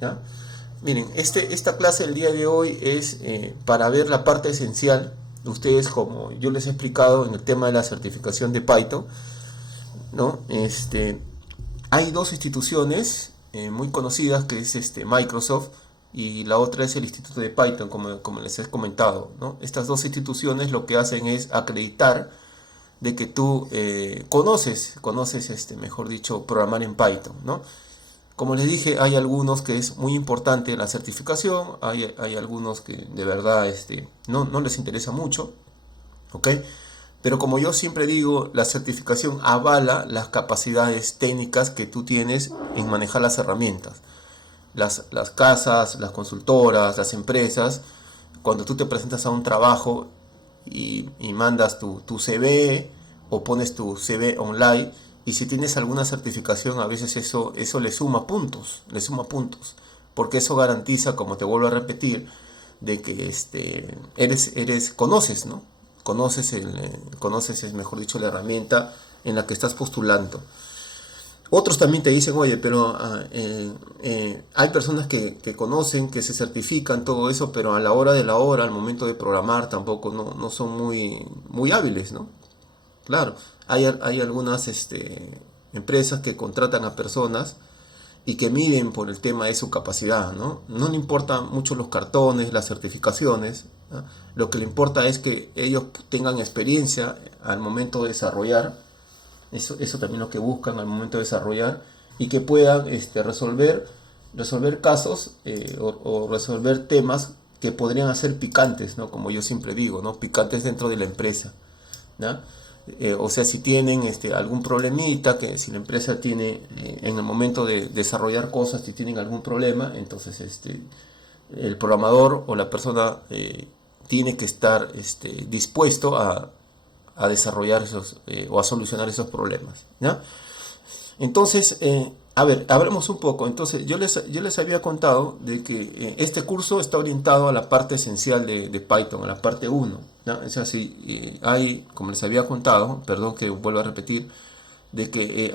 ¿ya? Miren, esta clase del día de hoy es para ver la parte esencial. Ustedes, como yo les he explicado en el tema de la certificación de Python, ¿no? Hay dos instituciones muy conocidas, que es Microsoft, y la otra es el Instituto de Python, como les he comentado, ¿no? Estas dos instituciones lo que hacen es acreditar de que tú conoces, mejor dicho, programar en Python, ¿no? Como les dije, hay algunos que es muy importante la certificación, hay algunos que de verdad no les interesa mucho, ¿ok? Pero como yo siempre digo, la certificación avala las capacidades técnicas que tú tienes en manejar las herramientas. Las casas, las consultoras, las empresas, cuando tú te presentas a un trabajo y mandas tu CV o pones tu CV online, y si tienes alguna certificación, a veces eso le suma puntos, porque eso garantiza, como te vuelvo a repetir, de que conoces, ¿no? Conoces, mejor dicho, la herramienta en la que estás postulando. Otros también te dicen, oye, pero hay personas que conocen, que se certifican, todo eso, pero a la hora de la hora, al momento de programar, tampoco no son muy hábiles, ¿no? Claro, hay algunas empresas que contratan a personas y que miden por el tema de su capacidad, ¿no? No le importan mucho los cartones, las certificaciones, ¿no? Lo que le importa es que ellos tengan experiencia al momento de desarrollar, eso también lo que buscan al momento de desarrollar, y que puedan resolver casos o resolver temas que podrían ser picantes, ¿no? Como yo siempre digo, ¿no? Picantes dentro de la empresa, ¿no? O sea, si tienen algún problemita, que si la empresa tiene en el momento de desarrollar cosas, si tienen algún problema, entonces el programador o la persona tiene que estar dispuesto a desarrollar o a solucionar esos problemas, ¿ya? Entonces, a ver, hablemos un poco. Entonces, yo les había contado de que este curso está orientado a la parte esencial de Python, a la parte uno, ¿no? O sea, si hay, como les había contado, perdón que vuelvo a repetir, de que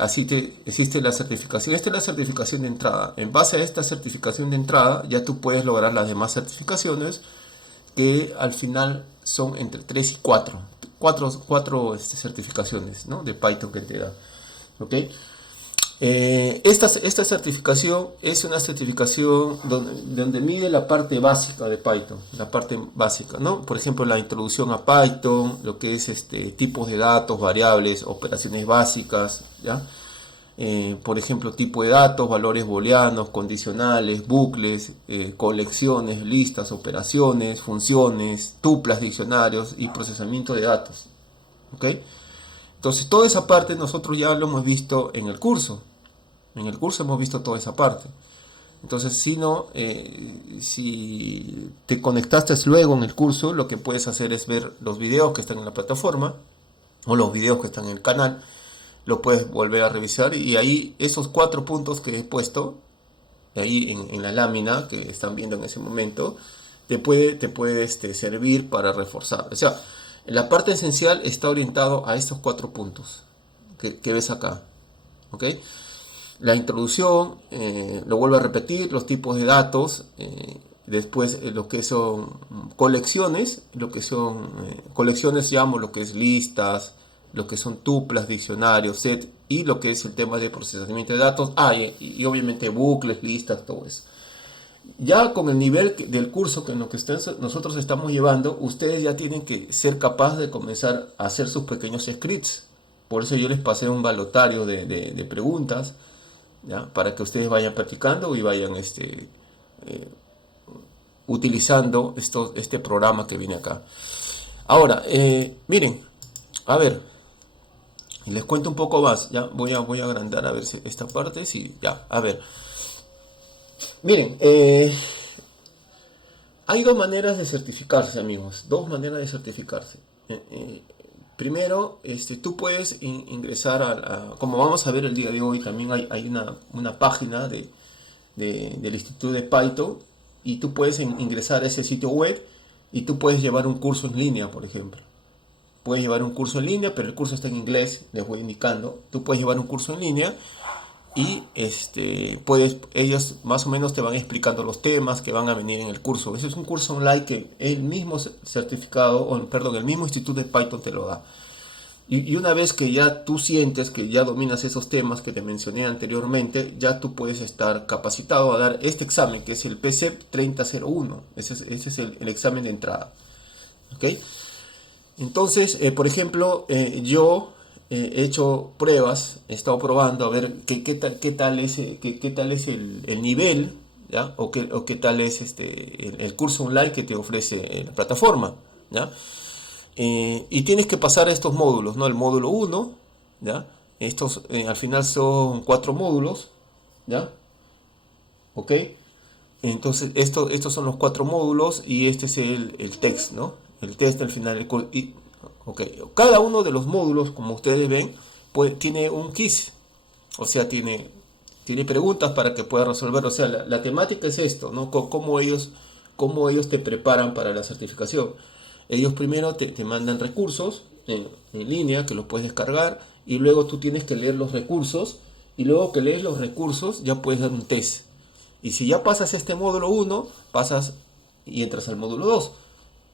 existe la certificación. Esta es la certificación de entrada. En base a esta certificación de entrada, ya tú puedes lograr las demás certificaciones, que al final son entre 3 y 4. Cuatro certificaciones, ¿no? De Python que te da. ¿Ok? Esta certificación es una certificación donde mide la parte básica de Python, la parte básica, ¿no? Por ejemplo, la introducción a Python, lo que es tipos de datos, variables, operaciones básicas, ¿ya? Por ejemplo, tipo de datos, valores booleanos, condicionales, bucles, colecciones, listas, operaciones, funciones, tuplas, diccionarios y procesamiento de datos, ¿ok? Entonces, toda esa parte nosotros ya lo hemos visto en el curso. En el curso hemos visto toda esa parte. Entonces, si te conectaste luego en el curso, lo que puedes hacer es ver los videos que están en la plataforma o los videos que están en el canal. Lo puedes volver a revisar, y ahí esos 4 puntos que he puesto ahí en la lámina que están viendo en ese momento, te puede servir para reforzar. O sea, la parte esencial está orientado a estos 4 puntos que ves acá. ¿Ok? La introducción, lo vuelvo a repetir, los tipos de datos, después lo que son colecciones, colecciones llamo lo que es listas, lo que son tuplas, diccionarios, set, y lo que es el tema de procesamiento de datos, y obviamente bucles, listas, todo eso. Ya con el nivel del curso que nosotros estamos llevando, ustedes ya tienen que ser capaces de comenzar a hacer sus pequeños scripts. Por eso yo les pasé un balotario de preguntas, ¿ya? Para que ustedes vayan practicando y vayan utilizando este programa que viene acá. Ahora, miren, a ver, les cuento un poco más. Ya voy a agrandar a ver si esta parte, sí, ya, a ver. Miren, hay dos maneras de certificarse, amigos. Dos maneras de certificarse. Primero, tú puedes ingresar como vamos a ver el día de hoy, también hay una página del Instituto de Python, y tú puedes ingresar a ese sitio web y tú puedes llevar un curso en línea, por ejemplo. Puedes llevar un curso en línea, pero el curso está en inglés, les voy indicando. Tú puedes llevar un curso en línea y ellos más o menos te van explicando los temas que van a venir en el curso. Ese es un curso online que el mismo certificado, o, perdón, el mismo instituto de Python te lo da. Y una vez que ya tú sientes que ya dominas esos temas que te mencioné anteriormente, ya tú puedes estar capacitado a dar este examen, que es el PCEP 3001. Ese es el examen de entrada. ¿Ok? Entonces, por ejemplo, yo he hecho pruebas, he estado probando a ver qué tal es, qué tal es el nivel, ¿ya? O qué tal es el curso online que te ofrece la plataforma, ¿ya? Y tienes que pasar estos módulos, ¿no? El módulo uno, ¿ya? Estos al final son 4 módulos, ¿ya? ¿Ok? Entonces, estos son los 4 módulos y este es el test, ¿no? El test al final. Okay. Cada uno de los módulos, como ustedes ven, pues, tiene un quiz. O sea, tiene preguntas para que puedas resolver. O sea, la temática es esto, ¿no? Cómo ellos te preparan para la certificación. Ellos primero te mandan recursos en línea que los puedes descargar y luego tú tienes que leer los recursos y luego que lees los recursos ya puedes dar un test. Y si ya pasas este módulo 1, pasas y entras al módulo 2.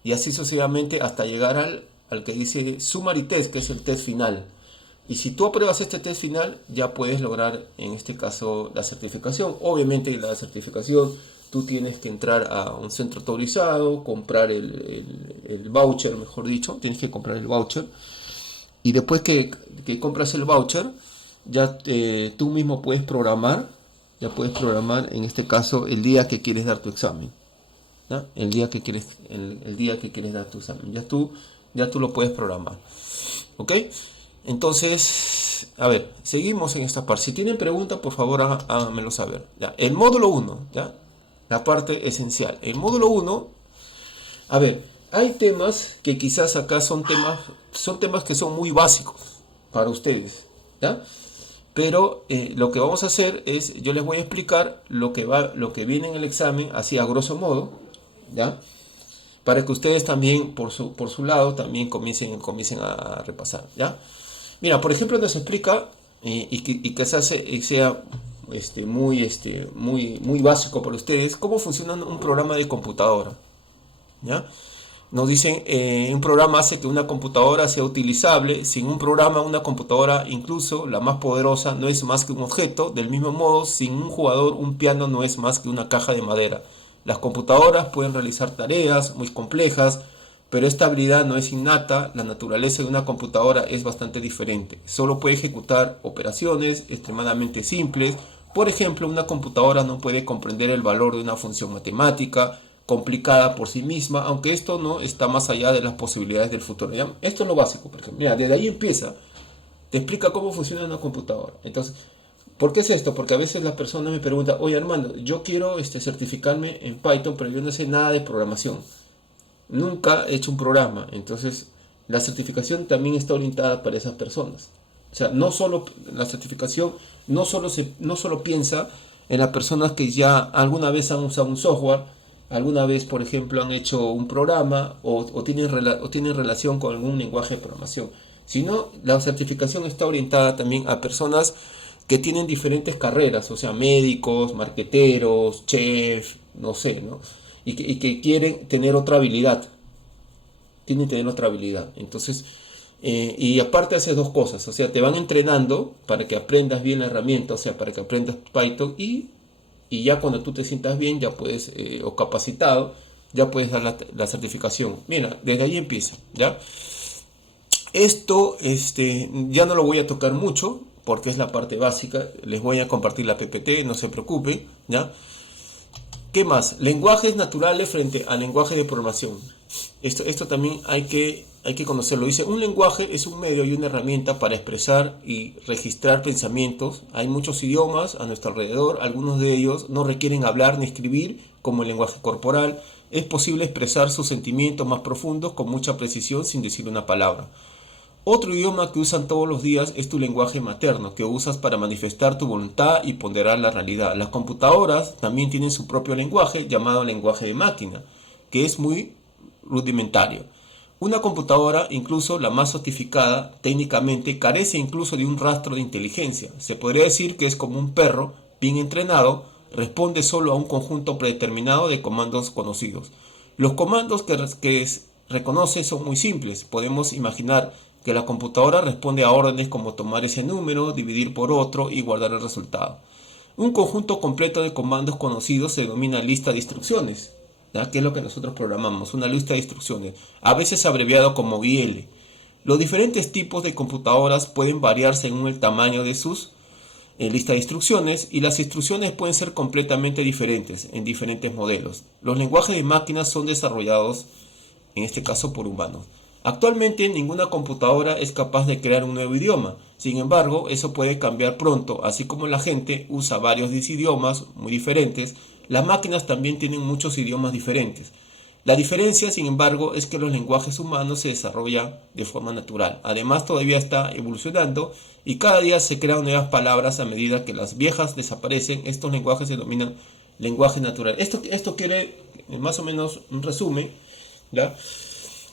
Y así sucesivamente hasta llegar al que dice Summary Test, que es el test final. Y si tú apruebas este test final, ya puedes lograr, en este caso, la certificación. Obviamente la certificación, tú tienes que entrar a un centro autorizado, comprar el voucher, mejor dicho, tienes que comprar el voucher. Y después que compras el voucher, ya tú mismo puedes programar, en este caso, el día que quieres dar tu examen. ¿Ya? El día que quieres dar tu examen. Ya tú lo puedes programar. ¿Ok? Entonces, a ver, seguimos en esta parte. Si tienen preguntas, por favor, háganmelo saber. ¿Ya? El módulo 1, ¿ya? La parte esencial. El módulo 1, a ver, hay temas que quizás acá son temas que son muy básicos para ustedes, ¿ya? Pero lo que vamos a hacer es, yo les voy a explicar lo que viene en el examen, así a grosso modo, ¿ya? Para que ustedes también, por su lado, también comiencen a repasar, ¿ya? Mira, por ejemplo, nos explica, y que sea muy básico para ustedes, cómo funciona un programa de computadora, ¿ya? Nos dicen, un programa hace que una computadora sea utilizable. Sin un programa, una computadora, incluso la más poderosa, no es más que un objeto. Del mismo modo, sin un jugador, un piano no es más que una caja de madera. Las computadoras pueden realizar tareas muy complejas, pero esta habilidad no es innata. La naturaleza de una computadora es bastante diferente. Solo puede ejecutar operaciones extremadamente simples. Por ejemplo, una computadora no puede comprender el valor de una función matemática complicada por sí misma, aunque esto no está más allá de las posibilidades del futuro. ¿Ya? Esto es lo básico, por ejemplo. Mira, desde ahí empieza, te explica cómo funciona una computadora. Entonces, ¿por qué es esto? Porque a veces las personas me preguntan, oye Armando, yo quiero certificarme en Python, pero yo no sé nada de programación. Nunca he hecho un programa. Entonces, la certificación también está orientada para esas personas. O sea, no solo la certificación, no solo piensa en las personas que ya alguna vez han usado un software, alguna vez, por ejemplo, han hecho un programa o tienen relación con algún lenguaje de programación, sino la certificación está orientada también a personas que tienen diferentes carreras, o sea, médicos, marqueteros, chef, no sé, ¿no? Y que quieren tener otra habilidad, Entonces, y aparte hace dos cosas, o sea, te van entrenando para que aprendas bien la herramienta, o sea, para que aprendas Python y ya cuando tú te sientas bien, ya puedes, o capacitado, ya puedes dar la certificación. Mira, desde ahí empieza, ¿ya? Esto, ya no lo voy a tocar mucho, porque es la parte básica. Les voy a compartir la PPT, no se preocupen, ¿ya? ¿Qué más? Lenguajes naturales frente al lenguaje de programación. Esto también hay que conocerlo. Dice, un lenguaje es un medio y una herramienta para expresar y registrar pensamientos. Hay muchos idiomas a nuestro alrededor. Algunos de ellos no requieren hablar ni escribir, como el lenguaje corporal. Es posible expresar sus sentimientos más profundos con mucha precisión sin decir una palabra. Otro idioma que usan todos los días es tu lenguaje materno, que usas para manifestar tu voluntad y ponderar la realidad. Las computadoras también tienen su propio lenguaje, llamado lenguaje de máquina, que es muy rudimentario. Una computadora, incluso la más sofisticada técnicamente, carece incluso de un rastro de inteligencia. Se podría decir que es como un perro bien entrenado, responde solo a un conjunto predeterminado de comandos conocidos. Los comandos que reconoce son muy simples. Podemos imaginar que la computadora responde a órdenes como tomar ese número, dividir por otro y guardar el resultado. Un conjunto completo de comandos conocidos se denomina lista de instrucciones, ¿ya? Que es lo que nosotros programamos, una lista de instrucciones, a veces abreviado como IL. Los diferentes tipos de computadoras pueden variar según el tamaño de sus listas de instrucciones, y las instrucciones pueden ser completamente diferentes en diferentes modelos. Los lenguajes de máquinas son desarrollados, en este caso, por humanos. Actualmente ninguna computadora es capaz de crear un nuevo idioma. Sin embargo, eso puede cambiar pronto. Así como la gente usa varios idiomas muy diferentes, las máquinas también tienen muchos idiomas diferentes. La diferencia, sin embargo, es que los lenguajes humanos se desarrollan de forma natural. Además, todavía está evolucionando y cada día se crean nuevas palabras a medida que las viejas desaparecen. Estos lenguajes se denominan lenguaje natural. Esto quiere, más o menos, un resumen, ¿ya?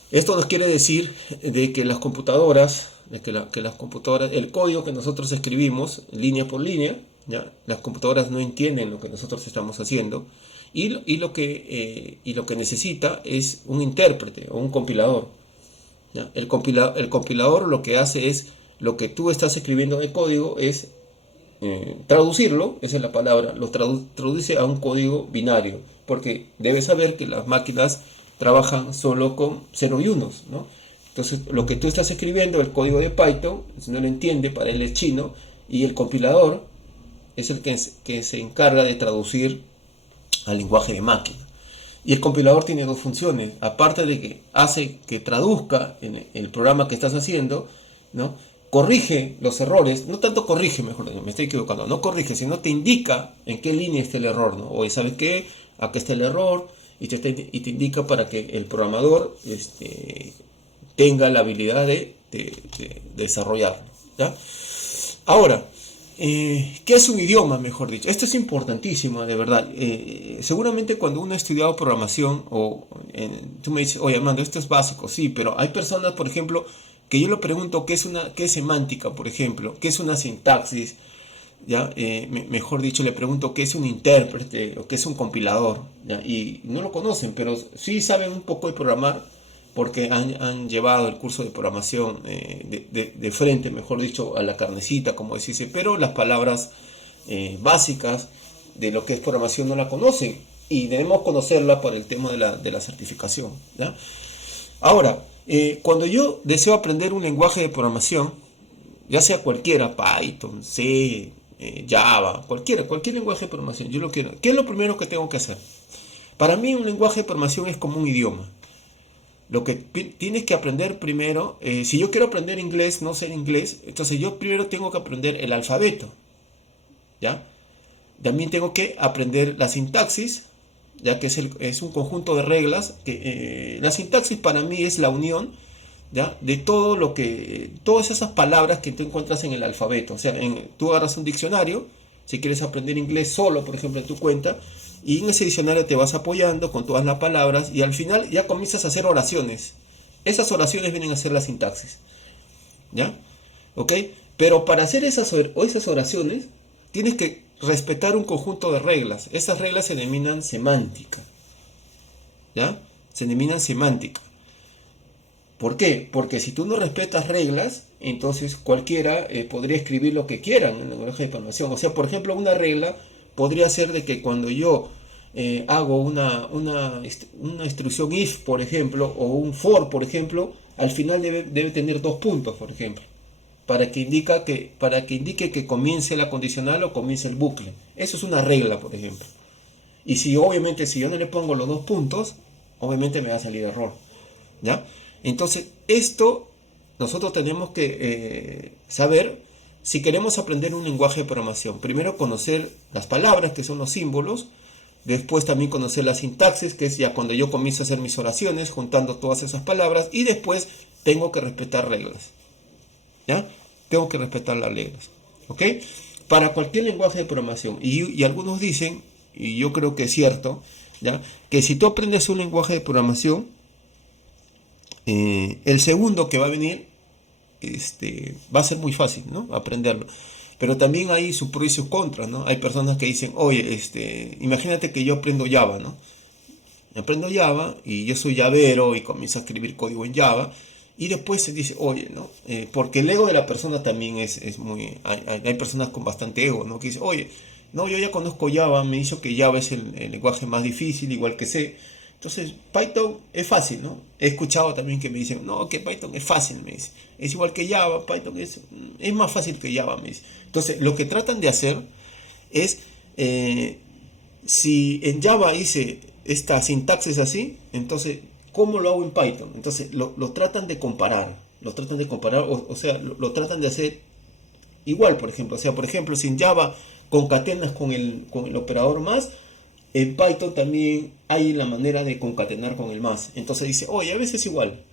Esto nos quiere decir de que las computadoras, el código que nosotros escribimos línea por línea, ¿ya? Las computadoras no entienden lo que nosotros estamos haciendo, y lo que necesita es un intérprete o un compilador, ¿ya? El compilador lo que hace es, lo que tú estás escribiendo de código es traducirlo, esa es la palabra, lo traduce a un código binario, porque debes saber que las máquinas trabajan solo con 0 y 1, ¿no? Entonces, lo que tú estás escribiendo, el código de Python, no lo entiende, para él es chino, y el compilador es el que se encarga de traducir al lenguaje de máquina. Y el compilador tiene dos funciones, aparte de que hace que traduzca en el programa que estás haciendo, ¿no? Corrige los errores, no tanto corrige, mejor, me estoy equivocando, no corrige, sino te indica en qué línea está el error, ¿no? Oye, ¿sabes qué? Acá está el error, y te indica para que el programador tenga la habilidad de desarrollarlo, ¿ya? Ahora, ¿qué es un idioma, mejor dicho? Esto es importantísimo, de verdad. Seguramente cuando uno ha estudiado programación, tú me dices, oye, Armando, esto es básico, sí, pero hay personas, por ejemplo, que yo le pregunto qué es semántica, por ejemplo, qué es una sintaxis, ¿ya? Mejor dicho, le pregunto qué es un intérprete o qué es un compilador, ¿ya? Y no lo conocen, pero sí saben un poco de programar, porque han llevado el curso de programación de frente, mejor dicho, a la carnecita, como se dice, pero las palabras básicas de lo que es programación no la conocen, y debemos conocerla por el tema de la certificación, ¿ya? Ahora, cuando yo deseo aprender un lenguaje de programación, ya sea cualquiera, Python, C, Java, cualquier lenguaje de programación, yo lo quiero. ¿Qué es lo primero que tengo que hacer? Para mí un lenguaje de programación es como un idioma. Lo que tienes que aprender primero, si yo quiero aprender inglés, no sé inglés, entonces yo primero tengo que aprender el alfabeto, ¿ya? También tengo que aprender la sintaxis, ya que es un conjunto de reglas. La sintaxis para mí es la unión, ¿ya? De todas esas palabras que tú encuentras en el alfabeto. O sea, tú agarras un diccionario, si quieres aprender inglés solo, por ejemplo, en tu cuenta, y en ese diccionario te vas apoyando con todas las palabras, y al final ya comienzas a hacer oraciones. Esas oraciones vienen a ser la sintaxis, ¿ya? ¿Ok? Pero para hacer esas oraciones, tienes que respetar un conjunto de reglas. Esas reglas se denominan semántica, ¿ya? Se denominan semántica. ¿Por qué? Porque si tú no respetas reglas, entonces cualquiera podría escribir lo que quiera en el lenguaje de programación. O sea, por ejemplo, una regla podría ser de que cuando yo hago una instrucción if, por ejemplo, o un for, por ejemplo, al final debe tener 2 puntos, por ejemplo, para que indique que comience la condicional o comience el bucle. Eso es una regla, por ejemplo. Y si yo no le pongo los 2 puntos, obviamente me va a salir error, ¿ya? Entonces, esto nosotros tenemos que saber si queremos aprender un lenguaje de programación. Primero conocer las palabras, que son los símbolos. Después también conocer la sintaxis, que es ya cuando yo comienzo a hacer mis oraciones, juntando todas esas palabras. Y después tengo que respetar reglas, ¿ya? Tengo que respetar las reglas, ¿ok? Para cualquier lenguaje de programación. Y algunos dicen, y yo creo que es cierto, ¿ya? Que si tú aprendes un lenguaje de programación, El segundo que va a venir, va a ser muy fácil, ¿no? Aprenderlo. Pero también hay sus pros y sus contras, ¿no? Hay personas que dicen, oye, imagínate que yo aprendo Java, ¿no? Aprendo Java y yo soy llavero y comienzo a escribir código en Java. Y después se dice, oye, ¿no? Porque el ego de la persona también es muy... Hay personas con bastante ego, ¿no? Que dicen, oye, no, yo ya conozco Java, me dicho que Java es el lenguaje más difícil, igual que C. Entonces, Python es fácil, ¿no? He escuchado también que me dicen, no, que Python es fácil, me dice. Es igual que Java, Python es más fácil que Java, me dice. Entonces, lo que tratan de hacer es, si en Java hice esta sintaxis así, entonces, ¿cómo lo hago en Python? Entonces, lo tratan de comparar, o sea, lo tratan de hacer igual, por ejemplo. O sea, por ejemplo, si en Java concatenas con el operador más, en Python también hay la manera de concatenar con el más. Entonces dice, oye, a veces es igual,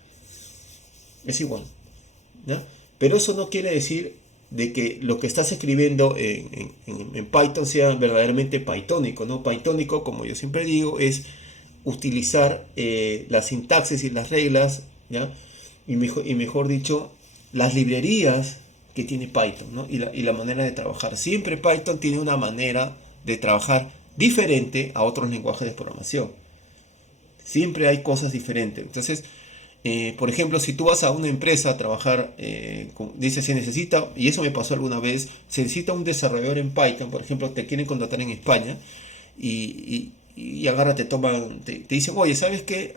¿ya? Pero eso no quiere decir de que lo que estás escribiendo en Python sea verdaderamente pythónico, ¿no? Pythónico, como yo siempre digo, es utilizar la sintaxis y las reglas, ¿ya? Y mejor dicho, las librerías que tiene Python, ¿no? Y la manera de trabajar. Siempre Python tiene una manera de trabajar diferente a otros lenguajes de programación. Siempre hay cosas diferentes. Entonces, por ejemplo, si tú vas a una empresa a trabajar, dice se necesita, y eso me pasó alguna vez, se necesita un desarrollador en Python, por ejemplo, te quieren contratar en España, y agarra, te dicen, oye, ¿sabes qué?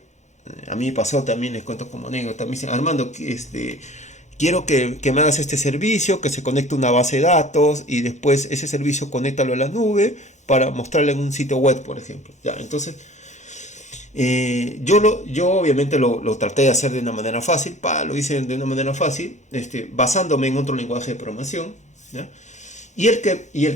A mí me pasó también, les cuento como anécdota, me dicen, Armando, quiero que me hagas este servicio, que se conecte a una base de datos, y después ese servicio conéctalo a la nube para mostrarle en un sitio web, por ejemplo. Ya, entonces, yo obviamente lo traté de hacer de una manera fácil, lo hice de una manera fácil, basándome en otro lenguaje de programación, ¿ya? Y el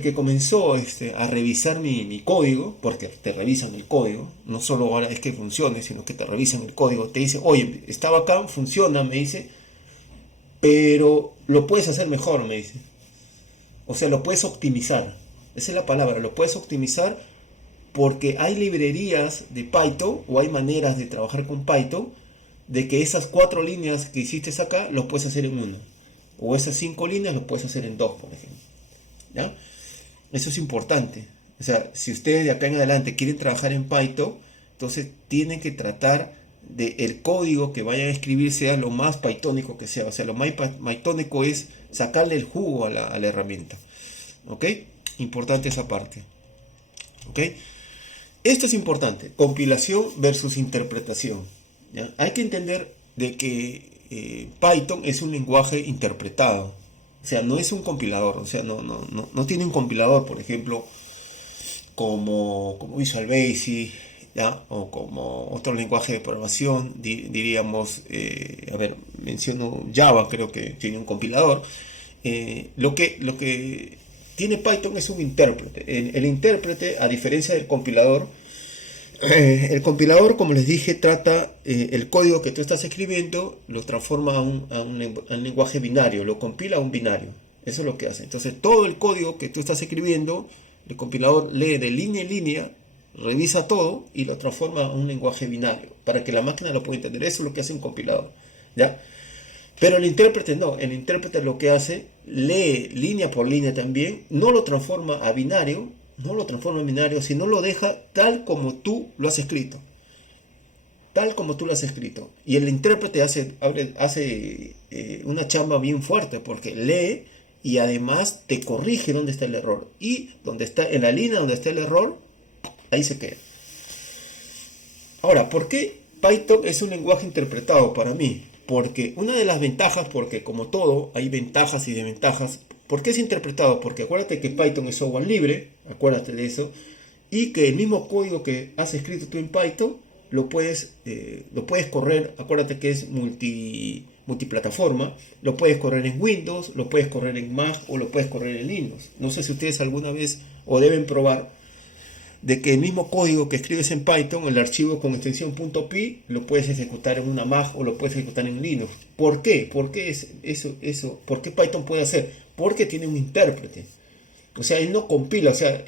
que comenzó a revisar mi código, porque te revisan el código, no solo ahora es que funcione, sino que te revisan el código, te dice, oye, estaba acá, funciona, me dice, pero lo puedes hacer mejor, me dice. O sea, lo puedes optimizar. Esa es la palabra, lo puedes optimizar porque hay librerías de Python o hay maneras de trabajar con Python de que esas 4 líneas que hiciste acá los puedes hacer en una. O esas 5 líneas los puedes hacer en 2, por ejemplo. ¿Ya? Eso es importante. O sea, si ustedes de acá en adelante quieren trabajar en Python, entonces tienen que tratar de el código que vayan a escribir sea lo más pythónico que sea. O sea, lo más pythónico es sacarle el jugo a la herramienta. ¿Ok? Importante esa parte. ¿Ok? Esto es importante. Compilación versus interpretación. ¿Ya? Hay que entender de que Python es un lenguaje interpretado. O sea, no es un compilador. O sea, no tiene un compilador, por ejemplo, como Visual Basic, ¿ya? O como otro lenguaje de programación, diríamos, a ver, menciono Java, creo que tiene un compilador. Lo que tiene Python es un intérprete. El intérprete, a diferencia del compilador, el compilador, como les dije, trata el código que tú estás escribiendo, lo transforma a un lenguaje binario, lo compila a un binario. Eso es lo que hace. Entonces, todo el código que tú estás escribiendo, el compilador lee de línea en línea, revisa todo y lo transforma a un lenguaje binario para que la máquina lo pueda entender. Eso es lo que hace un compilador, ¿ya? Pero el intérprete no. El intérprete lo que hace, lee línea por línea también, no lo transforma a binario, sino lo deja tal como tú lo has escrito. Tal como tú lo has escrito. Y el intérprete hace una chamba bien fuerte porque lee y además te corrige dónde está el error. Y donde está, en la línea donde está el error, ahí se queda. Ahora, ¿por qué Python es un lenguaje interpretado para mí? Porque una de las ventajas, porque como todo hay ventajas y desventajas, ¿por qué es interpretado? Porque acuérdate que Python es software libre, acuérdate de eso, y que el mismo código que has escrito tú en Python lo puedes correr, acuérdate que es multiplataforma, lo puedes correr en Windows, lo puedes correr en Mac o lo puedes correr en Linux. No sé si ustedes alguna vez o deben probar de que el mismo código que escribes en Python, el archivo con extensión .py, lo puedes ejecutar en una Mac o lo puedes ejecutar en Linux. ¿Por qué? ¿Por qué es eso? ¿Por qué Python puede hacer? Porque tiene un intérprete. O sea, él no compila, o sea,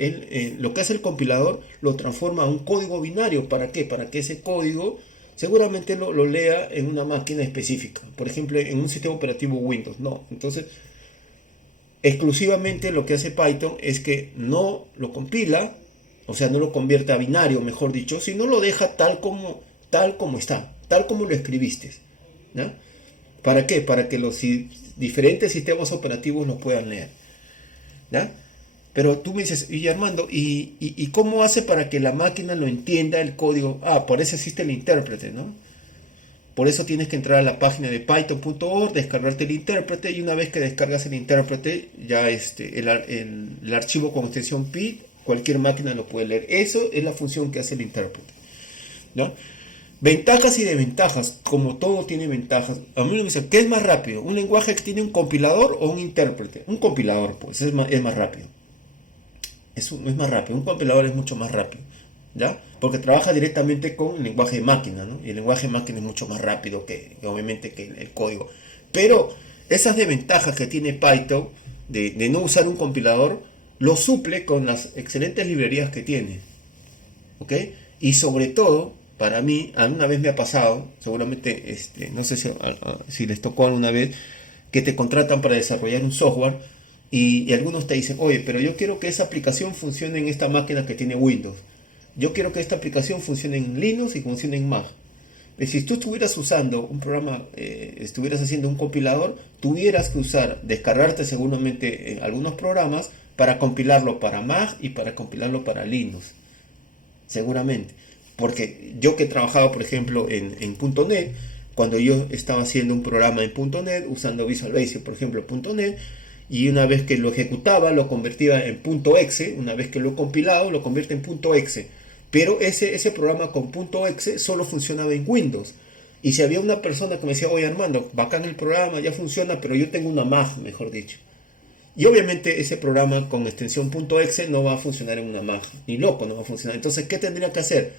lo que hace el compilador lo transforma a un código binario. ¿Para qué? Para que ese código seguramente lo lea en una máquina específica, por ejemplo, en un sistema operativo Windows, no. Entonces, exclusivamente lo que hace Python es que no lo compila, o sea, no lo convierte a binario, mejor dicho, sino lo deja tal como está, tal como lo escribiste, ¿no? ¿Para qué? Para que los diferentes sistemas operativos lo puedan leer, ¿ya? Pero tú me dices, y Armando, ¿y cómo hace para que la máquina lo entienda el código? Ah, por eso existe el intérprete, ¿no? Por eso tienes que entrar a la página de python.org, descargarte el intérprete, y una vez que descargas el intérprete, ya el archivo con extensión PID, cualquier máquina lo puede leer. Eso es la función que hace el intérprete, ¿no? Ventajas y desventajas, como todo tiene ventajas. A mí me dicen, ¿qué es más rápido? ¿Un lenguaje que tiene un compilador o un intérprete? Un compilador, pues, es más rápido. Es más rápido, un compilador es mucho más rápido, ¿ya? Porque trabaja directamente con el lenguaje de máquina, ¿no? Y el lenguaje de máquina es mucho más rápido obviamente que el código. Pero esas desventajas que tiene Python de no usar un compilador, lo suple con las excelentes librerías que tiene, ¿ok? Y sobre todo, para mí, alguna vez me ha pasado, seguramente, no sé si les tocó alguna vez, que te contratan para desarrollar un software y algunos te dicen, oye, pero yo quiero que esa aplicación funcione en esta máquina que tiene Windows. Yo quiero que esta aplicación funcione en Linux y funcione en Mac. Si tú estuvieras usando un programa, estuvieras haciendo un compilador, tuvieras que descargarte seguramente algunos programas para compilarlo para Mac y para compilarlo para Linux. Seguramente. Porque yo que he trabajado, por ejemplo, en .NET, cuando yo estaba haciendo un programa en .NET, usando Visual Basic, por ejemplo, .NET, y una vez que lo ejecutaba, lo convertía en .exe, una vez que lo he compilado, lo convierte en .exe. Pero ese programa con .exe solo funcionaba en Windows. Y si había una persona que me decía, oye Armando, bacán el programa, ya funciona, pero yo tengo una Mac, mejor dicho. Y obviamente ese programa con extensión .exe no va a funcionar en una Mac, ni loco no va a funcionar. Entonces, ¿qué tendría que hacer?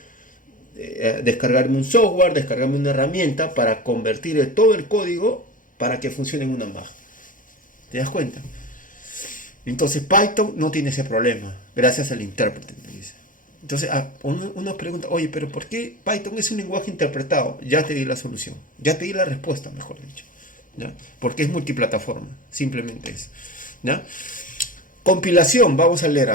Descargarme un software, descargarme una herramienta para convertir todo el código para que funcione en una Mac. ¿Te das cuenta? Entonces Python no tiene ese problema, gracias al intérprete, me dice. Entonces, uno pregunta, oye, pero ¿por qué Python es un lenguaje interpretado? Ya te di la solución, ya te di la respuesta, mejor dicho, ¿ya? Porque es multiplataforma, simplemente eso, ¿ya? Compilación, vamos a leer,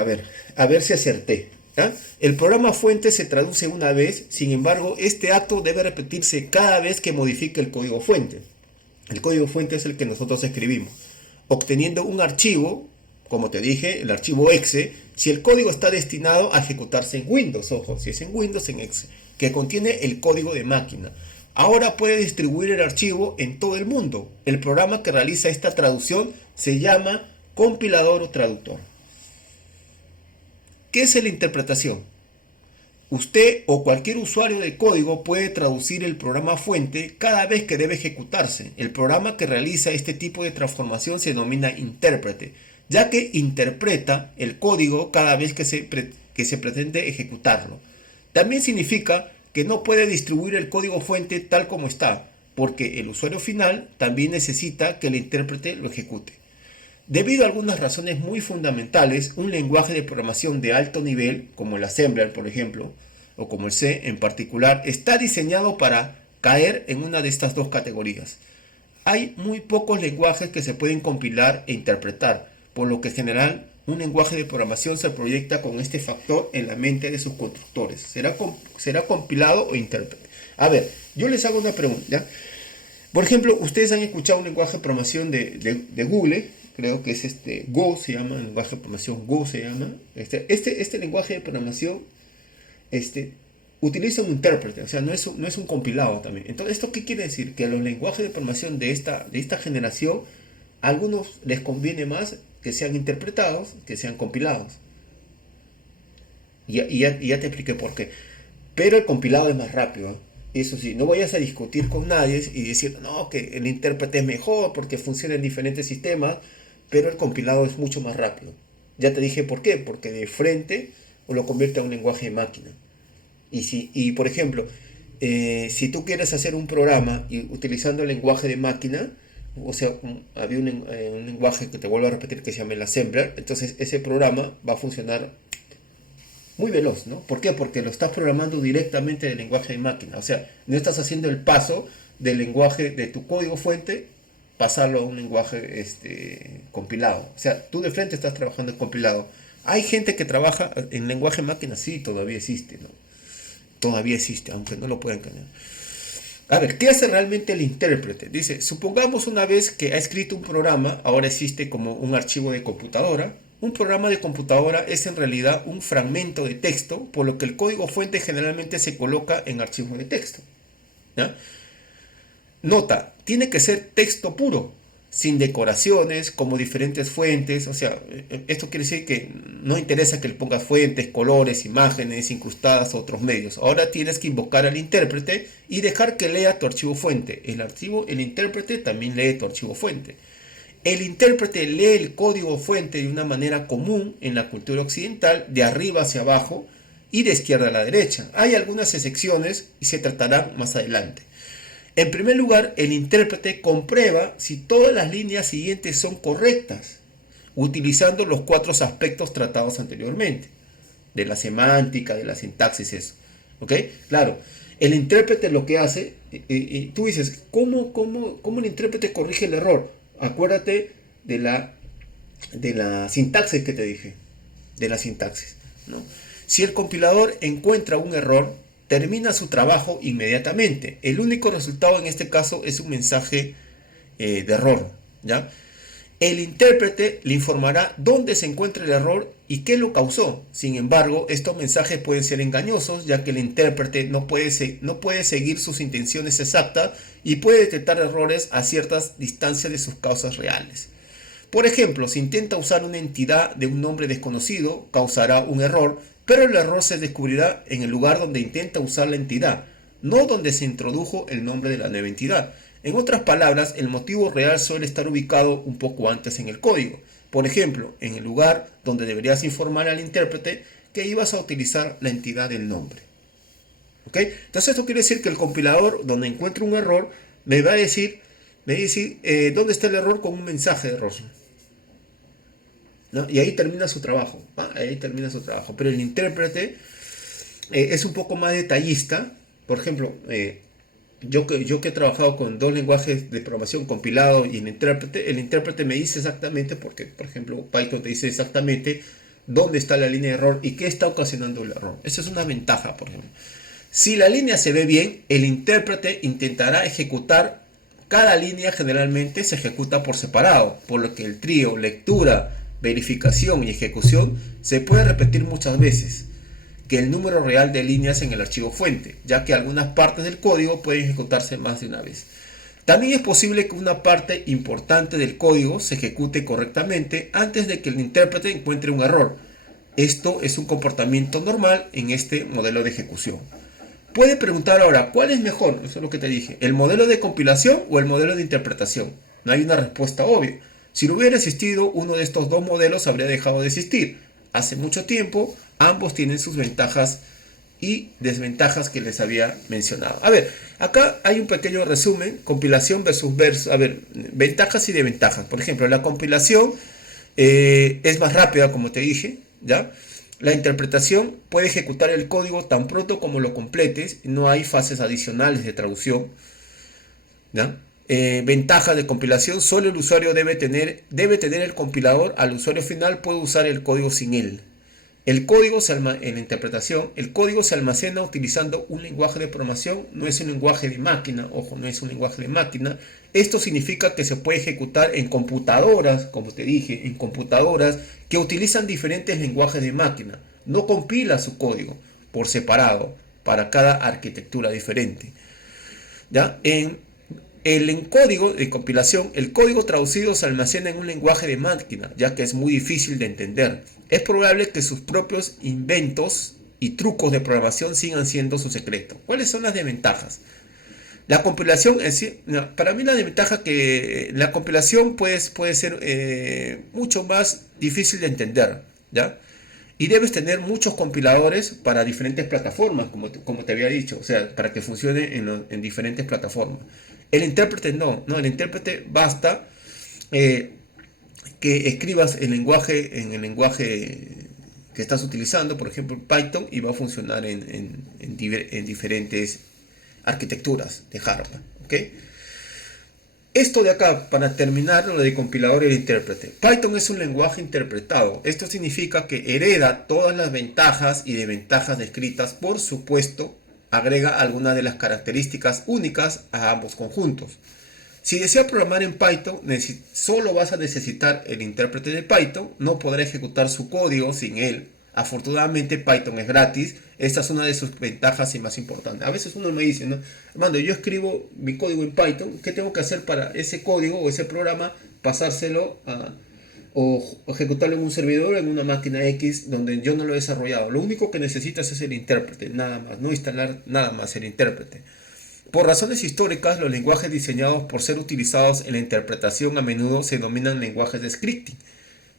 a ver si acerté, ¿ya? El programa fuente se traduce una vez, sin embargo, este acto debe repetirse cada vez que modifique el código fuente. El código fuente es el que nosotros escribimos, obteniendo un archivo, como te dije, el archivo exe, si el código está destinado a ejecutarse en Windows, ojo, si es en Windows, en exe, que contiene el código de máquina. Ahora puede distribuir el archivo en todo el mundo. El programa que realiza esta traducción se llama compilador o traductor. ¿Qué es la interpretación? Usted o cualquier usuario de código puede traducir el programa fuente cada vez que debe ejecutarse. El programa que realiza este tipo de transformación se denomina intérprete, ya que interpreta el código cada vez que se pretende ejecutarlo. También significa que no puede distribuir el código fuente tal como está, porque el usuario final también necesita que el intérprete lo ejecute. Debido a algunas razones muy fundamentales, un lenguaje de programación de alto nivel, como el Assembler, por ejemplo, o como el C en particular, está diseñado para caer en una de estas dos categorías. Hay muy pocos lenguajes que se pueden compilar e interpretar, por lo que en general un lenguaje de programación se proyecta con este factor en la mente de sus constructores. ¿Será compilado o intérprete? A ver, yo les hago una pregunta, ¿ya? Por ejemplo, ustedes han escuchado un lenguaje de programación de Google, creo que es Go, se llama, el lenguaje de programación Go se llama. Este lenguaje de programación utiliza un intérprete, o sea, no es un compilado también. Entonces, ¿esto qué quiere decir? Que a los lenguajes de programación de esta generación, a algunos les conviene más que sean interpretados que sean compilados. Y ya te expliqué por qué. Pero el compilado es más rápido, ¿eh? Eso sí, no vayas a discutir con nadie y decir, no, que el intérprete es mejor porque funciona en diferentes sistemas, pero el compilado es mucho más rápido. Ya te dije por qué, porque de frente lo convierte a un lenguaje de máquina. Y por ejemplo, si tú quieres hacer un programa utilizando el lenguaje de máquina, o sea, había un lenguaje que te vuelvo a repetir que se llama el Assembler, entonces ese programa va a funcionar muy veloz, ¿no? ¿Por qué? Porque lo estás programando directamente del lenguaje de máquina. O sea, no estás haciendo el paso del lenguaje de tu código fuente, pasarlo a un lenguaje compilado. O sea, tú de frente estás trabajando en compilado. Hay gente que trabaja en lenguaje de máquina, sí, todavía existe, ¿no? Todavía existe, aunque no lo puedan cambiar. A ver, ¿qué hace realmente el intérprete? Dice, supongamos una vez que ha escrito un programa, ahora existe como un archivo de computadora. Un programa de computadora es en realidad un fragmento de texto, por lo que el código fuente generalmente se coloca en archivo de texto. ¿Ya? Nota, tiene que ser texto puro, sin decoraciones, como diferentes fuentes. O sea, esto quiere decir que no interesa que le pongas fuentes, colores, imágenes incrustadas a otros medios. Ahora tienes que invocar al intérprete y dejar que lea tu archivo fuente. El intérprete también lee tu archivo fuente. El intérprete lee el código fuente de una manera común en la cultura occidental, de arriba hacia abajo y de izquierda a la derecha. Hay algunas excepciones y se tratarán más adelante. En primer lugar, el intérprete comprueba si todas las líneas siguientes son correctas, utilizando los 4 aspectos tratados anteriormente, de la semántica, de la sintaxis, eso. ¿Ok? Claro, el intérprete lo que hace, tú dices, ¿cómo el intérprete corrige el error? Acuérdate de la sintaxis que te dije, de la sintaxis, ¿no? Si el compilador encuentra un error, termina su trabajo inmediatamente. El único resultado en este caso es un mensaje de error, ¿ya? El intérprete le informará dónde se encuentra el error y qué lo causó. Sin embargo, estos mensajes pueden ser engañosos, ya que el intérprete no puede seguir sus intenciones exactas y puede detectar errores a ciertas distancias de sus causas reales. Por ejemplo, si intenta usar una entidad de un nombre desconocido, causará un error, pero el error se descubrirá en el lugar donde intenta usar la entidad, no donde se introdujo el nombre de la nueva entidad. En otras palabras, el motivo real suele estar ubicado un poco antes en el código. Por ejemplo, en el lugar donde deberías informar al intérprete que ibas a utilizar la entidad del nombre. ¿Ok? Entonces esto quiere decir que el compilador, donde encuentre un error, me va a decir dónde está el error con un mensaje de error, ¿no? Y ahí termina su trabajo. Ahí termina su trabajo. Pero el intérprete es un poco más detallista. Por ejemplo, yo que he trabajado con 2 lenguajes de programación, compilado y el intérprete me dice exactamente, porque por ejemplo Python te dice exactamente dónde está la línea de error y qué está ocasionando el error. Esa es una ventaja, por ejemplo. Si la línea se ve bien, el intérprete intentará ejecutar. Cada línea generalmente se ejecuta por separado, por lo que el trío lectura, verificación y ejecución se puede repetir muchas veces que el número real de líneas en el archivo fuente, ya que algunas partes del código pueden ejecutarse más de una vez. También es posible que una parte importante del código se ejecute correctamente antes de que el intérprete encuentre un error. Esto es un comportamiento normal en este modelo de ejecución. Puede preguntar ahora, ¿cuál es mejor? Eso es lo que te dije, ¿el modelo de compilación o el modelo de interpretación? No hay una respuesta obvia. Si no hubiera existido uno de estos 2 modelos, habría dejado de existir. Hace mucho tiempo, ambos tienen sus ventajas y desventajas que les había mencionado. A ver, acá hay un pequeño resumen, compilación versus, a ver, ventajas y desventajas. Por ejemplo, la compilación es más rápida, como te dije, ¿ya? La interpretación puede ejecutar el código tan pronto como lo completes, no hay fases adicionales de traducción, ¿ya? Ventaja de compilación, solo el usuario debe tener el compilador, al usuario final puede usar el código sin él. En la interpretación, el código se almacena utilizando un lenguaje de programación, no es un lenguaje de máquina, ojo, no es un lenguaje de máquina. Esto significa que se puede ejecutar en computadoras, como te dije, en computadoras que utilizan diferentes lenguajes de máquina. No compila su código por separado para cada arquitectura diferente. ¿Ya? En código de compilación, el código traducido se almacena en un lenguaje de máquina, ya que es muy difícil de entender. Es probable que sus propios inventos y trucos de programación sigan siendo su secreto. ¿Cuáles son las desventajas? La compilación en sí, para mí la desventaja que la compilación puede ser mucho más difícil de entender, ¿ya? Y debes tener muchos compiladores para diferentes plataformas, como te había dicho, o sea, para que funcione en diferentes plataformas. El intérprete no, el intérprete basta que escribas en el lenguaje que estás utilizando, por ejemplo Python, y va a funcionar en diferentes arquitecturas de hardware. ¿Ok? Esto de acá, para terminar, lo de compilador y el intérprete. Python es un lenguaje interpretado. Esto significa que hereda todas las ventajas y desventajas descritas. Por supuesto, agrega algunas de las características únicas a ambos conjuntos. Si deseas programar en Python, solo vas a necesitar el intérprete de Python. No podrá ejecutar su código sin él. Afortunadamente Python es gratis. Esta es una de sus ventajas y más importantes. A veces uno me dice, ¿no? Hermano, yo escribo mi código en Python. ¿Qué tengo que hacer para ese código o ese programa pasárselo o ejecutarlo en un servidor, en una máquina X donde yo no lo he desarrollado? Lo único que necesitas es el intérprete, nada más. No instalar nada más, el intérprete. Por razones históricas, los lenguajes diseñados por ser utilizados en la interpretación a menudo se denominan lenguajes de scripting,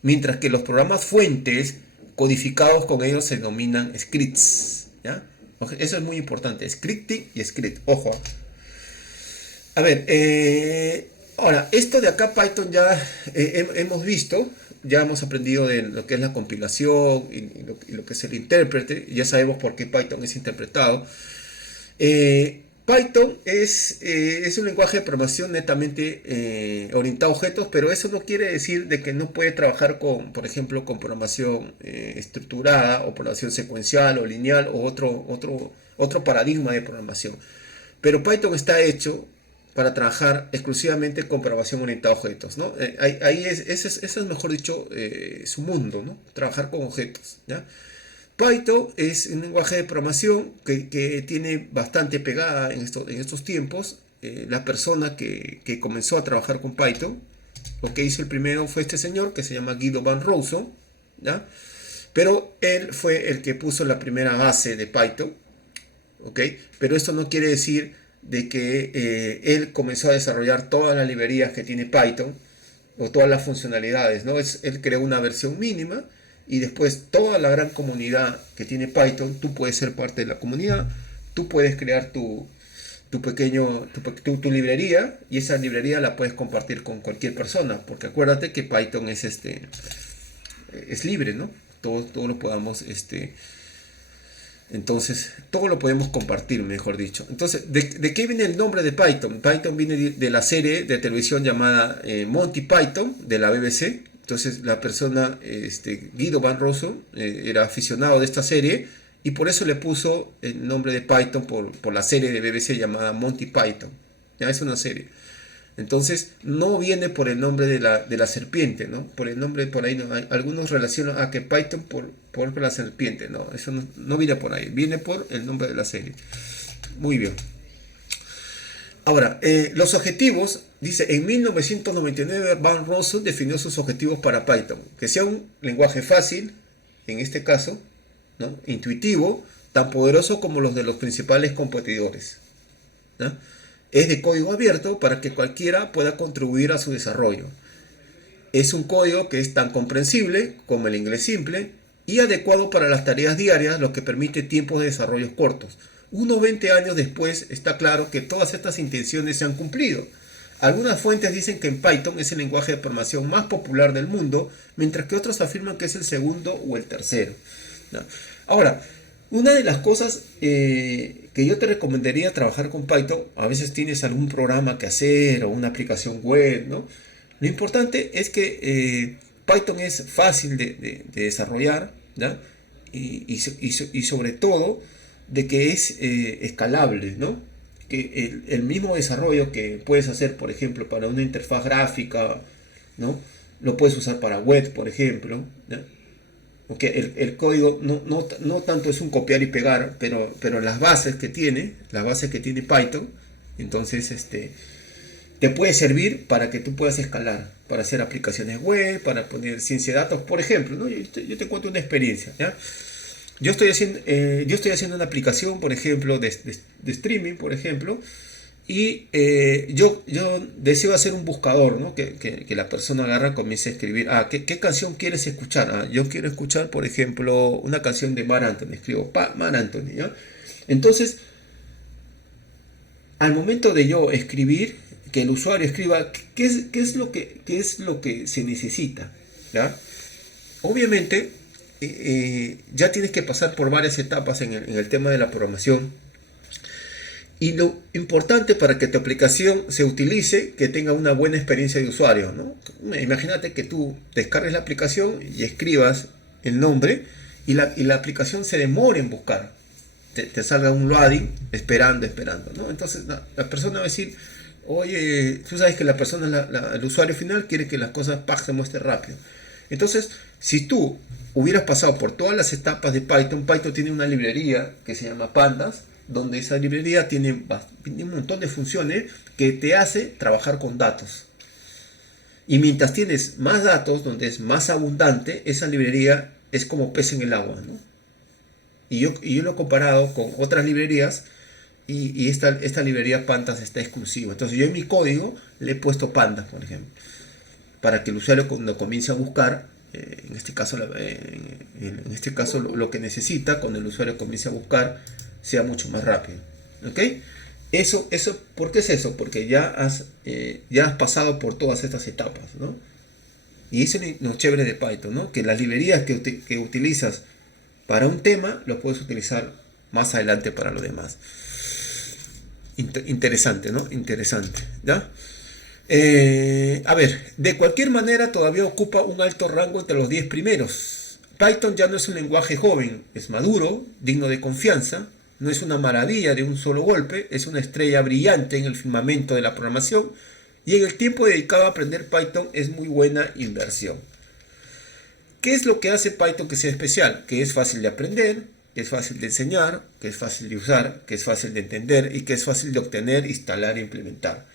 mientras que los programas fuentes codificados con ellos se denominan scripts. ¿Ya? Eso es muy importante, scripting y script. Ojo. A ver, ahora, esto de acá Python ya hemos visto, ya hemos aprendido de lo que es la compilación y lo que es el intérprete. Ya sabemos por qué Python es interpretado. Python es un lenguaje de programación netamente orientado a objetos, pero eso no quiere decir de que no puede trabajar con, por ejemplo, con programación estructurada o programación secuencial o lineal o otro paradigma de programación. Pero Python está hecho para trabajar exclusivamente con programación orientada a objetos, ¿no? Ese es, mejor dicho, su mundo, ¿no? Trabajar con objetos, ¿ya? Python es un lenguaje de programación que tiene bastante pegada en estos tiempos. La persona que comenzó a trabajar con Python, lo que hizo el primero fue este señor que se llama Guido van Rossum, ¿ya? Pero él fue el que puso la primera base de Python, ¿ok? Pero esto no quiere decir de que él comenzó a desarrollar todas las librerías que tiene Python o todas las funcionalidades, ¿no? Él creó una versión mínima. Y después toda la gran comunidad que tiene Python, tú puedes ser parte de la comunidad, tú puedes crear tu librería, y esa librería la puedes compartir con cualquier persona, porque acuérdate que Python es libre, ¿no? Todo lo podamos, entonces, todo lo podemos compartir, mejor dicho. Entonces, ¿de qué viene el nombre de Python? Python viene de la serie de televisión llamada Monty Python, de la BBC. Entonces la persona, Guido van Rossum, era aficionado de esta serie y por eso le puso el nombre de Python por la serie de BBC llamada Monty Python. Ya es una serie. Entonces no viene por el nombre de la serpiente, ¿no? Por el nombre, por ahí no, algunos relacionan a que Python por la serpiente. No, eso no viene por ahí, viene por el nombre de la serie. Muy bien. Ahora, los objetivos, dice, en 1999 Van Rossum definió sus objetivos para Python, que sea un lenguaje fácil, en este caso, ¿no? Intuitivo, tan poderoso como los de los principales competidores, ¿no? Es de código abierto para que cualquiera pueda contribuir a su desarrollo. Es un código que es tan comprensible como el inglés simple y adecuado para las tareas diarias, lo que permite tiempos de desarrollo cortos. Unos 20 años después está claro que todas estas intenciones se han cumplido. Algunas fuentes dicen que en Python es el lenguaje de programación más popular del mundo, mientras que otros afirman que es el segundo o el tercero. ¿No? Ahora, una de las cosas que yo te recomendaría trabajar con Python, a veces tienes algún programa que hacer o una aplicación web, ¿no? Lo importante es que Python es fácil de desarrollar, ¿no? Y sobre todo de que es escalable, ¿no? Que el mismo desarrollo que puedes hacer, por ejemplo, para una interfaz gráfica, ¿no? Lo puedes usar para web, por ejemplo, ¿no? Porque el código no tanto es un copiar y pegar, pero las bases que tiene Python, entonces te puede servir para que tú puedas escalar, para hacer aplicaciones web, para poner ciencia de datos, por ejemplo, ¿no? Yo te cuento una experiencia, ¿ya? Yo estoy haciendo una aplicación, por ejemplo, de streaming, por ejemplo, y yo deseo hacer un buscador, ¿no? Que la persona agarra, comience a escribir, ¿qué canción quieres escuchar? Yo quiero escuchar, por ejemplo, una canción de Marc Anthony, escribo Marc Anthony, ¿ya? Entonces, al momento de yo escribir, que el usuario escriba, ¿qué es lo que se necesita? ¿Ya? Obviamente, ya tienes que pasar por varias etapas en el tema de la programación. Y lo importante para que tu aplicación se utilice, que tenga una buena experiencia de usuario, ¿no? Imagínate que tú descargues la aplicación y escribas el nombre y la aplicación se demore en buscar. Te salga un loading esperando, ¿no? Entonces la persona va a decir, oye, tú sabes que la persona, el usuario final quiere que las cosas se muestren rápido. Entonces, si tú hubieras pasado por todas las etapas de Python, Python tiene una librería que se llama Pandas, donde esa librería tiene un montón de funciones que te hace trabajar con datos. Y mientras tienes más datos, donde es más abundante, esa librería es como pez en el agua, ¿no? Y yo lo he comparado con otras librerías y esta librería Pandas está exclusiva. Entonces yo en mi código le he puesto Pandas, por ejemplo, para que el usuario cuando comience a buscar, en este caso lo que necesita, cuando el usuario comience a buscar, sea mucho más rápido. ¿Ok? ¿Por qué es eso? Porque ya has pasado por todas estas etapas, ¿no? Y eso es lo chévere de Python, ¿no? Que las librerías que utilizas para un tema, lo puedes utilizar más adelante para lo demás. Interesante, ¿no? Interesante, ¿ya? A ver, de cualquier manera todavía ocupa un alto rango entre los 10 primeros. Python ya no es un lenguaje joven, es maduro, digno de confianza. No es una maravilla de un solo golpe, es una estrella brillante en el firmamento de la programación y en el tiempo dedicado a aprender Python es muy buena inversión. ¿Qué es lo que hace Python que sea especial? Que es fácil de aprender, que es fácil de enseñar, que es fácil de usar, que es fácil de entender y que es fácil de obtener, instalar e implementar.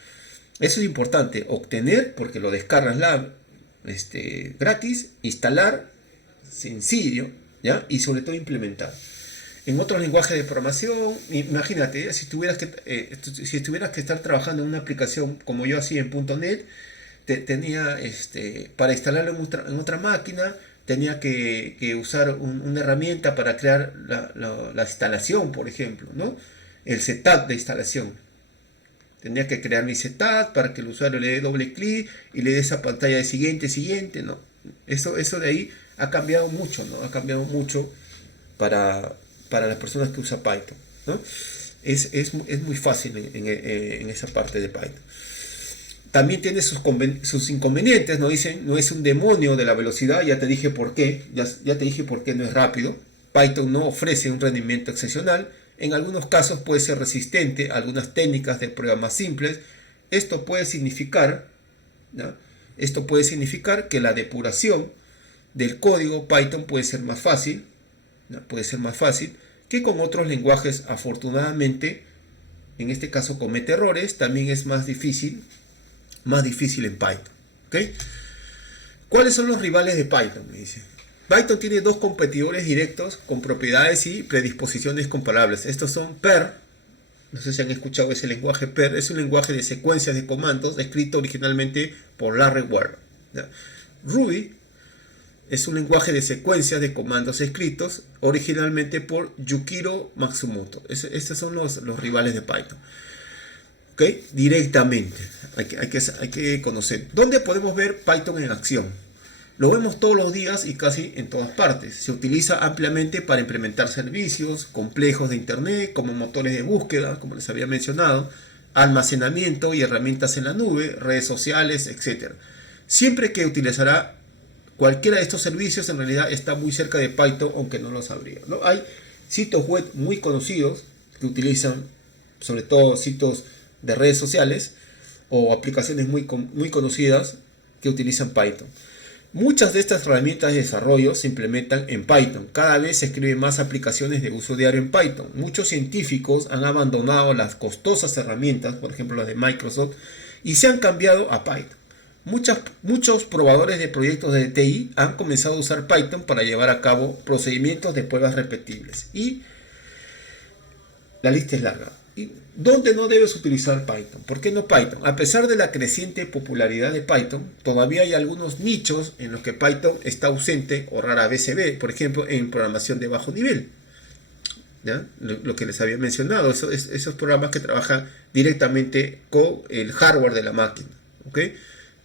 Eso es importante, obtener porque lo descargas gratis, instalar sencillo, ¿ya? Y sobre todo implementar. En otros lenguajes de programación, imagínate, si tuvieras que estar trabajando en una aplicación como yo hacía en .NET, tenía para instalarlo en otra máquina, tenía que usar una herramienta para crear la instalación, por ejemplo, ¿no? El setup de instalación. Tenía que crear mi setup para que el usuario le dé doble clic y le dé esa pantalla de siguiente, ¿no? Eso de ahí ha cambiado mucho, ¿no? Ha cambiado mucho para las personas que usan Python, ¿no? Es muy fácil en esa parte de Python. También tiene sus inconvenientes, ¿no? Dicen, no es un demonio de la velocidad, ya te dije por qué, ya te dije por qué no es rápido. Python no ofrece un rendimiento excepcional, en algunos casos puede ser resistente a algunas técnicas de prueba más simples. Esto puede significar, ¿no? Esto puede significar que la depuración del código Python puede ser más fácil, ¿no? Puede ser más fácil que con otros lenguajes. Afortunadamente, en este caso comete errores, también es más difícil en Python. ¿Okay? ¿Cuáles son los rivales de Python? Me dice. Python tiene dos competidores directos con propiedades y predisposiciones comparables. Estos son PER. No sé si han escuchado ese lenguaje PER. Es un lenguaje de secuencias de comandos escrito originalmente por Larry Ward. Ruby es un lenguaje de secuencias de comandos escritos originalmente por Yukiro Matsumoto. Estos son los rivales de Python. ¿Okay? Directamente. Hay que conocer. ¿Dónde podemos ver Python en acción? Lo vemos todos los días y casi en todas partes. Se utiliza ampliamente para implementar servicios complejos de Internet, como motores de búsqueda, como les había mencionado, almacenamiento y herramientas en la nube, redes sociales, etc. Siempre que utilizará cualquiera de estos servicios, en realidad está muy cerca de Python, aunque no lo sabría, ¿no? Hay sitios web muy conocidos que utilizan, sobre todo sitios de redes sociales o aplicaciones muy conocidas que utilizan Python. Muchas de estas herramientas de desarrollo se implementan en Python. Cada vez se escriben más aplicaciones de uso diario en Python. Muchos científicos han abandonado las costosas herramientas, por ejemplo las de Microsoft, y se han cambiado a Python. Muchos probadores de proyectos de TI han comenzado a usar Python para llevar a cabo procedimientos de pruebas repetibles. Y la lista es larga. ¿Y dónde no debes utilizar Python? ¿Por qué no Python? A pesar de la creciente popularidad de Python, todavía hay algunos nichos en los que Python está ausente o rara vez se ve. Por ejemplo, en programación de bajo nivel. ¿Ya? Lo que les había mencionado, esos programas que trabajan directamente con el hardware de la máquina. ¿Okay?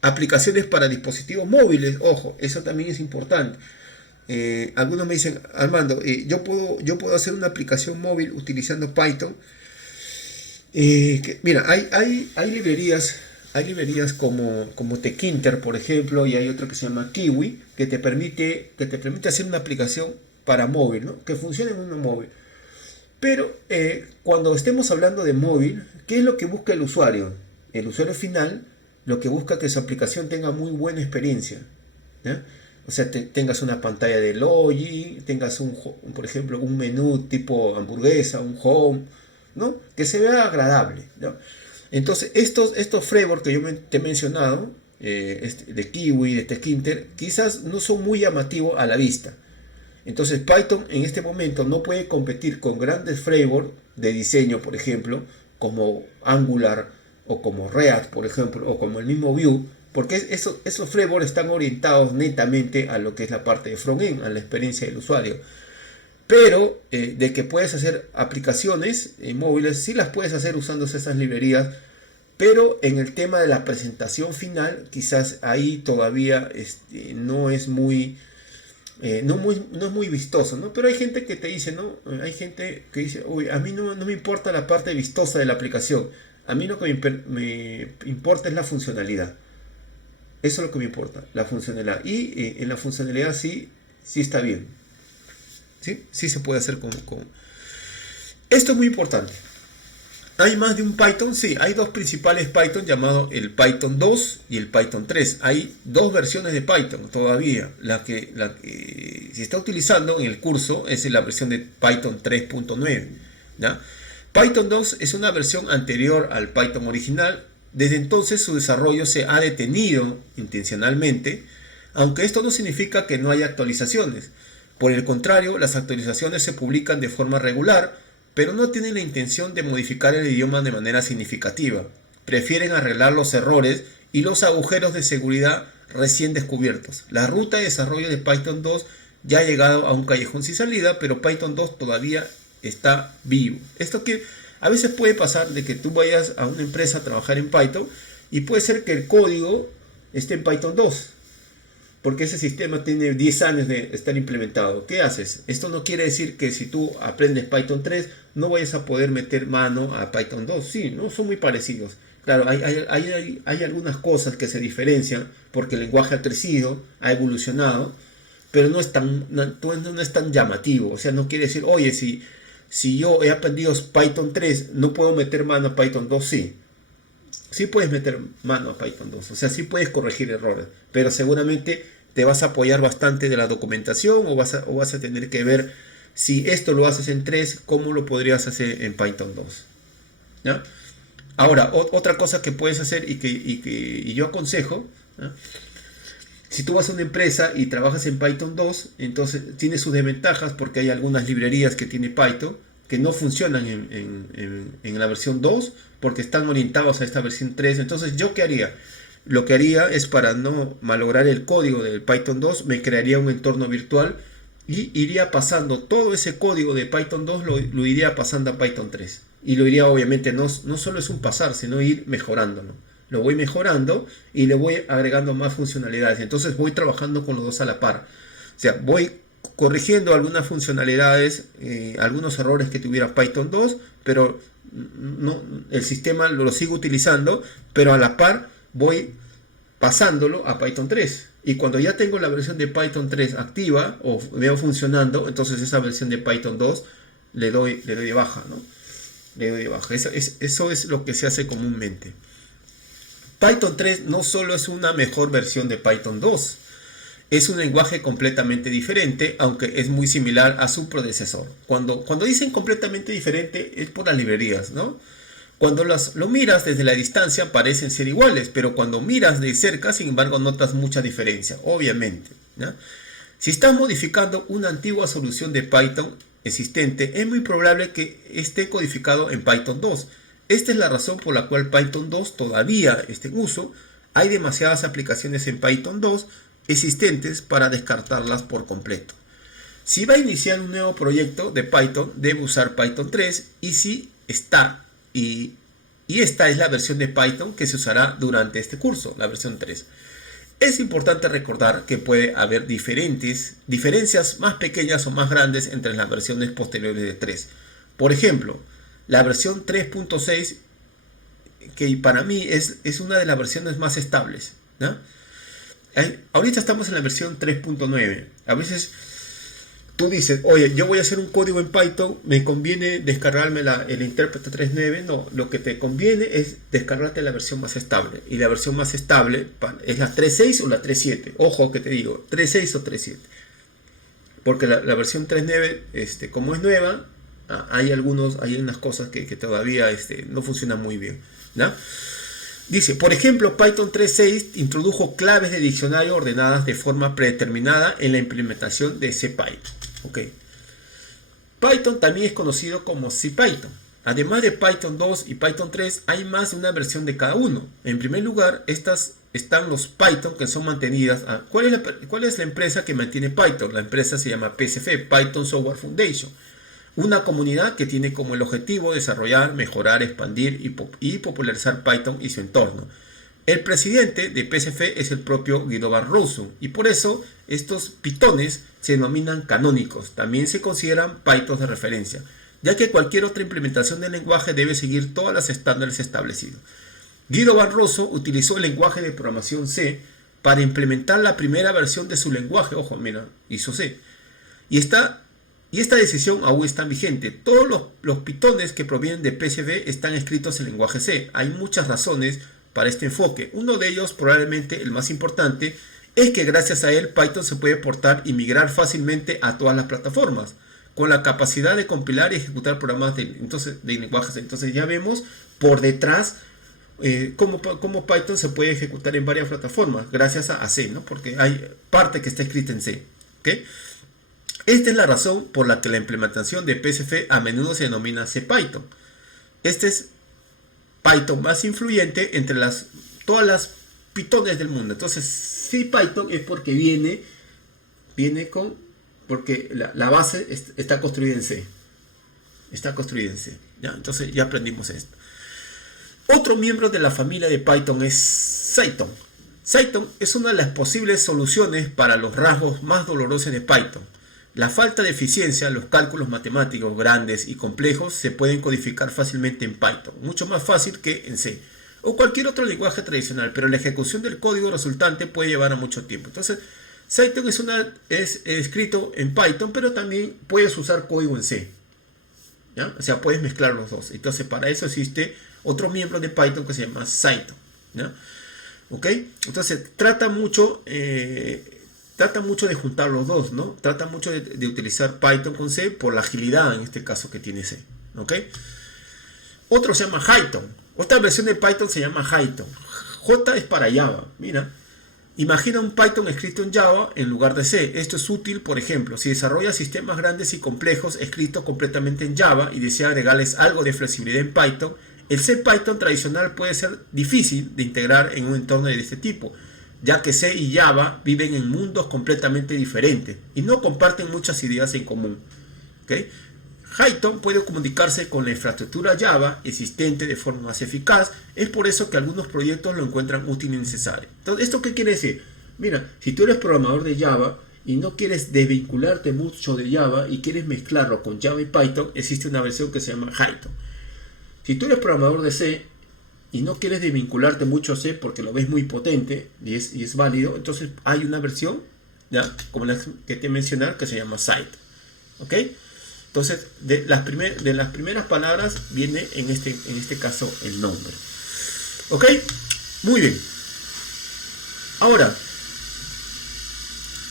Aplicaciones para dispositivos móviles, ojo, eso también es importante. algunos me dicen, Armando, yo puedo hacer una aplicación móvil utilizando Python. Mira, hay librerías como Tkinter, por ejemplo, y hay otra que se llama Kiwi, que te permite hacer una aplicación para móvil, ¿no? Que funcione en un móvil. Pero cuando estemos hablando de móvil, ¿qué es lo que busca el usuario? El usuario final lo que busca es que su aplicación tenga muy buena experiencia, ¿ya? O sea, tengas una pantalla de login, tengas por ejemplo, un menú tipo hamburguesa, un home, ¿no? Que se vea agradable, ¿no? Entonces, estos frameworks que te he mencionado, de Kiwi, de Tkinter, quizás no son muy llamativos a la vista. Entonces Python en este momento no puede competir con grandes frameworks de diseño, por ejemplo, como Angular o como React, por ejemplo, o como el mismo Vue, porque esos frameworks están orientados netamente a lo que es la parte de frontend, a la experiencia del usuario. Pero de que puedes hacer aplicaciones móviles, sí las puedes hacer usando esas librerías, pero en el tema de la presentación final, quizás ahí todavía no es muy no es muy vistoso, ¿no? Pero hay gente que te dice, ¿no? Hay gente que dice, uy, a mí no me importa la parte vistosa de la aplicación, a mí lo que me importa es la funcionalidad. Eso es lo que me importa, la funcionalidad. Y en la funcionalidad sí está bien. ¿Sí? Sí se puede hacer con. Esto es muy importante. ¿Hay más de un Python? Sí, hay dos principales Python llamados el Python 2 y el Python 3. Hay dos versiones de Python todavía. La que se está utilizando en el curso es la versión de Python 3.9. ¿Ya? Python 2 es una versión anterior al Python original. Desde entonces su desarrollo se ha detenido intencionalmente, aunque esto no significa que no haya actualizaciones. Por el contrario, las actualizaciones se publican de forma regular, pero no tienen la intención de modificar el idioma de manera significativa. Prefieren arreglar los errores y los agujeros de seguridad recién descubiertos. La ruta de desarrollo de Python 2 ya ha llegado a un callejón sin salida, pero Python 2 todavía está vivo. Esto que a veces puede pasar de que tú vayas a una empresa a trabajar en Python y puede ser que el código esté en Python 2. Porque ese sistema tiene 10 años de estar implementado. ¿Qué haces? Esto no quiere decir que si tú aprendes Python 3 no vayas a poder meter mano a Python 2. Sí, no son muy parecidos. Claro, hay algunas cosas que se diferencian porque el lenguaje ha crecido, ha evolucionado, pero no es tan llamativo. O sea, no quiere decir, oye, si yo he aprendido Python 3, no puedo meter mano a Python 2. Sí, sí puedes meter mano a Python 2, o sea, sí puedes corregir errores, pero seguramente te vas a apoyar bastante de la documentación o vas a tener que ver si esto lo haces en 3, cómo lo podrías hacer en Python 2. ¿Ya? Ahora, otra cosa que puedes hacer y yo aconsejo, ¿ya? Si tú vas a una empresa y trabajas en Python 2, entonces tiene sus desventajas porque hay algunas librerías que tiene Python que no funcionan en la versión 2 porque están orientados a esta versión 3. Entonces, ¿yo qué haría? Lo que haría es, para no malograr el código del Python 2, me crearía un entorno virtual y iría pasando todo ese código de Python 2, lo iría pasando a Python 3. Y lo iría, obviamente, no solo es un pasar, sino ir mejorándolo. Lo voy mejorando y le voy agregando más funcionalidades. Entonces voy trabajando con los dos a la par. O sea, voy corrigiendo algunas funcionalidades, algunos errores que tuviera Python 2, pero no, el sistema lo sigo utilizando, pero a la par voy pasándolo a Python 3. Y cuando ya tengo la versión de Python 3 activa o veo funcionando, entonces esa versión de Python 2 le doy de baja, ¿no? Le doy de baja. Eso es lo que se hace comúnmente. Python 3 no solo es una mejor versión de Python 2, es un lenguaje completamente diferente, aunque es muy similar a su predecesor. Cuando dicen completamente diferente es por las librerías, ¿no? Cuando lo miras desde la distancia parecen ser iguales, pero cuando miras de cerca, sin embargo, notas mucha diferencia, obviamente, ¿no? Si estás modificando una antigua solución de Python existente, es muy probable que esté codificado en Python 2. Esta es la razón por la cual Python 2 todavía está en uso. Hay demasiadas aplicaciones en Python 2 existentes para descartarlas por completo. Si va a iniciar un nuevo proyecto de Python, debe usar Python 3 y si está y esta es la versión de Python que se usará durante este curso, la versión 3. Es importante recordar que puede haber diferencias más pequeñas o más grandes entre las versiones posteriores de 3. Por ejemplo, la versión 3.6, que para mí es una de las versiones más estables, ¿no? Ahorita estamos en la versión 3.9. A veces tú dices, oye, yo voy a hacer un código en Python, me conviene descargarme el intérprete 3.9. No, lo que te conviene es descargarte la versión más estable. Y la versión más estable es la 3.6 o la 3.7. Ojo que te digo, 3.6 o 3.7. Porque la versión 3.9, como es nueva, hay unas cosas que todavía no funcionan muy bien, ¿no? Dice, por ejemplo, Python 3.6 introdujo claves de diccionario ordenadas de forma predeterminada en la implementación de CPython. Okay. Python también es conocido como CPython. Además de Python 2 y Python 3, hay más de una versión de cada uno. En primer lugar, estas están los Python que son mantenidas. ¿Cuál es la empresa que mantiene Python? La empresa se llama PSF, Python Software Foundation. Una comunidad que tiene como el objetivo desarrollar, mejorar, expandir y popularizar Python y su entorno. El presidente de PSF es el propio Guido van Rossum, y por eso estos pitones se denominan canónicos. También se consideran Pythons de referencia, ya que cualquier otra implementación del lenguaje debe seguir todos los estándares establecidos. Guido van Rossum utilizó el lenguaje de programación C para implementar la primera versión de su lenguaje. Ojo, mira, hizo C. Y esta decisión aún está vigente. Todos los pitones que provienen de PSF están escritos en lenguaje C. Hay muchas razones para este enfoque. Uno de ellos, probablemente el más importante, es que gracias a él Python se puede portar y migrar fácilmente a todas las plataformas, con la capacidad de compilar y ejecutar programas de lenguajes. Entonces ya vemos por detrás cómo Python se puede ejecutar en varias plataformas, gracias a C, ¿no? Porque hay parte que está escrita en C. ¿Okay? Esta es la razón por la que la implementación de PSF a menudo se denomina CPython. Este es Python más influyente entre todas las pitones del mundo. Entonces, CPython es porque porque la base está construida en C. Está construida en C. ¿Ya? Entonces ya aprendimos esto. Otro miembro de la familia de Python es Cython. Cython es una de las posibles soluciones para los rasgos más dolorosos de Python. La falta de eficiencia, los cálculos matemáticos grandes y complejos se pueden codificar fácilmente en Python, mucho más fácil que en C o cualquier otro lenguaje tradicional, pero la ejecución del código resultante puede llevar a mucho tiempo. Entonces, Cython es escrito en Python, pero también puedes usar código en C, ¿ya? O sea, puedes mezclar los dos. Entonces, para eso existe otro miembro de Python que se llama Cython, ¿ya? ¿Ok? Entonces, trata mucho de juntar los dos, ¿no? Trata mucho de utilizar Python con C por la agilidad, en este caso, que tiene C. ¿Ok? Otro se llama Hython. Otra versión de Python se llama Hython. J es para Java. Mira, imagina un Python escrito en Java en lugar de C. Esto es útil, por ejemplo, si desarrollas sistemas grandes y complejos escritos completamente en Java y desea agregarles algo de flexibilidad en Python. El C Python tradicional puede ser difícil de integrar en un entorno de este tipo, ya que C y Java viven en mundos completamente diferentes y no comparten muchas ideas en común. ¿Okay? Python puede comunicarse con la infraestructura Java existente de forma más eficaz. Es por eso que algunos proyectos lo encuentran útil y necesario. Entonces, ¿esto qué quiere decir? Mira, si tú eres programador de Java y no quieres desvincularte mucho de Java y quieres mezclarlo con Java y Python, existe una versión que se llama Python. Si tú eres programador de C y no quieres desvincularte mucho a C porque lo ves muy potente y es válido, entonces hay una versión, ¿ya? Como la que te mencioné, que se llama Cython. ¿Ok? Entonces, de las primeras palabras viene en este caso el nombre. ¿Ok? Muy bien. Ahora,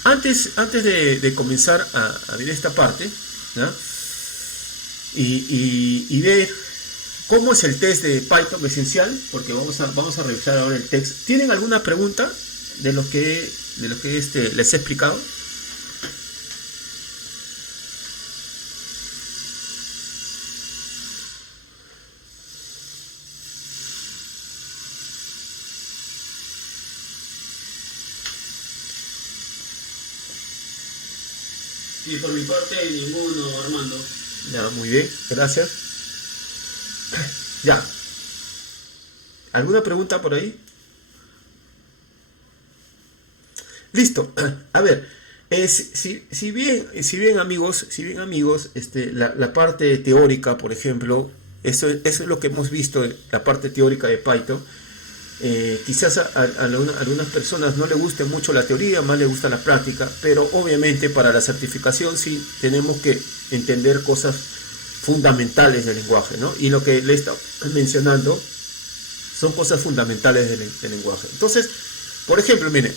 antes de comenzar a ver esta parte, ¿ya? Y ver cómo es el test de Python esencial, porque vamos a revisar ahora el test. ¿Tienen alguna pregunta de lo que les he explicado? Y por mi parte, ninguno, Armando. Ya, muy bien, gracias. Ya. ¿Alguna pregunta por ahí? Listo. A ver, si bien amigos, la parte teórica, por ejemplo, eso es lo que hemos visto, la parte teórica de Python. Quizás a algunas personas no les guste mucho la teoría, más les gusta la práctica, pero obviamente para la certificación sí tenemos que entender cosas fundamentales del lenguaje, ¿no? Y lo que le he estado mencionando son cosas fundamentales del lenguaje. Entonces, por ejemplo, miren,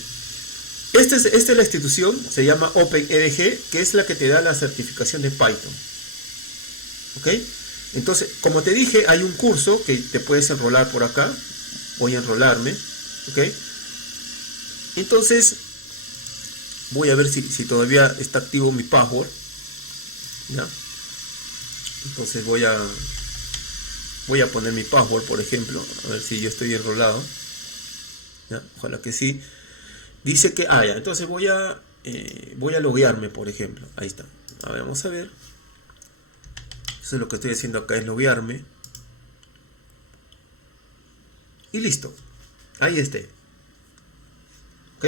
esta es la institución, se llama OpenEDG, que es la que te da la certificación de Python. ¿Ok? Entonces, como te dije, hay un curso que te puedes enrolar por acá. Voy a enrolarme. ¿Ok? Entonces, voy a ver si todavía está activo mi password. ¿Ya? Entonces voy a poner mi password, por ejemplo, a ver si yo estoy enrolado. ¿Ya? Ojalá que sí. Dice que, ya, entonces voy a loguearme, por ejemplo. Ahí está. A ver, vamos a ver. Eso es lo que estoy haciendo acá, es loguearme. Y listo. Ahí esté. ¿Ok?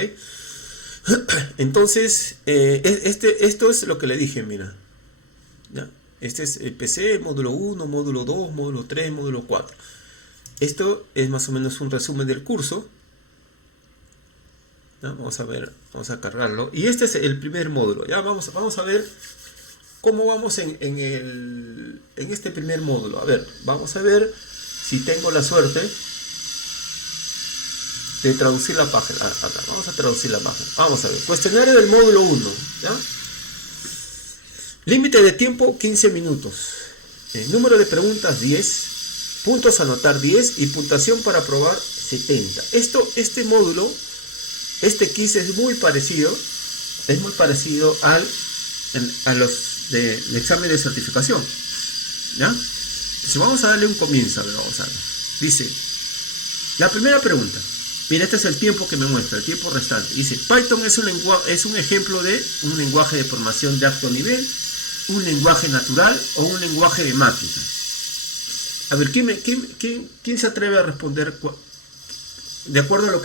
Entonces, esto es lo que le dije, mira. ¿Ya? Este es el PC, módulo 1, módulo 2, módulo 3, módulo 4. Esto es más o menos un resumen del curso. ¿Ya? Vamos a ver, vamos a cargarlo. Y este es el primer módulo. Ya vamos a ver cómo vamos en este primer módulo. A ver, vamos a ver si tengo la suerte de traducir la página. Acá, vamos a traducir la página. Vamos a ver. Cuestionario del módulo 1. ¿Ya? Límite de tiempo 15 minutos. Número de preguntas 10. Puntos a anotar 10 y puntuación para aprobar 70. Este módulo, este quiz es muy parecido a los del examen de certificación. ¿Ya? Si vamos a darle un comienzo, vamos a ver. Dice, la primera pregunta. Mira, este es el tiempo que me muestra, el tiempo restante. Dice, Python es un ejemplo de un lenguaje de programación de alto nivel, un lenguaje natural o un lenguaje de máquinas. A ver, ¿quién se atreve a responder de acuerdo a lo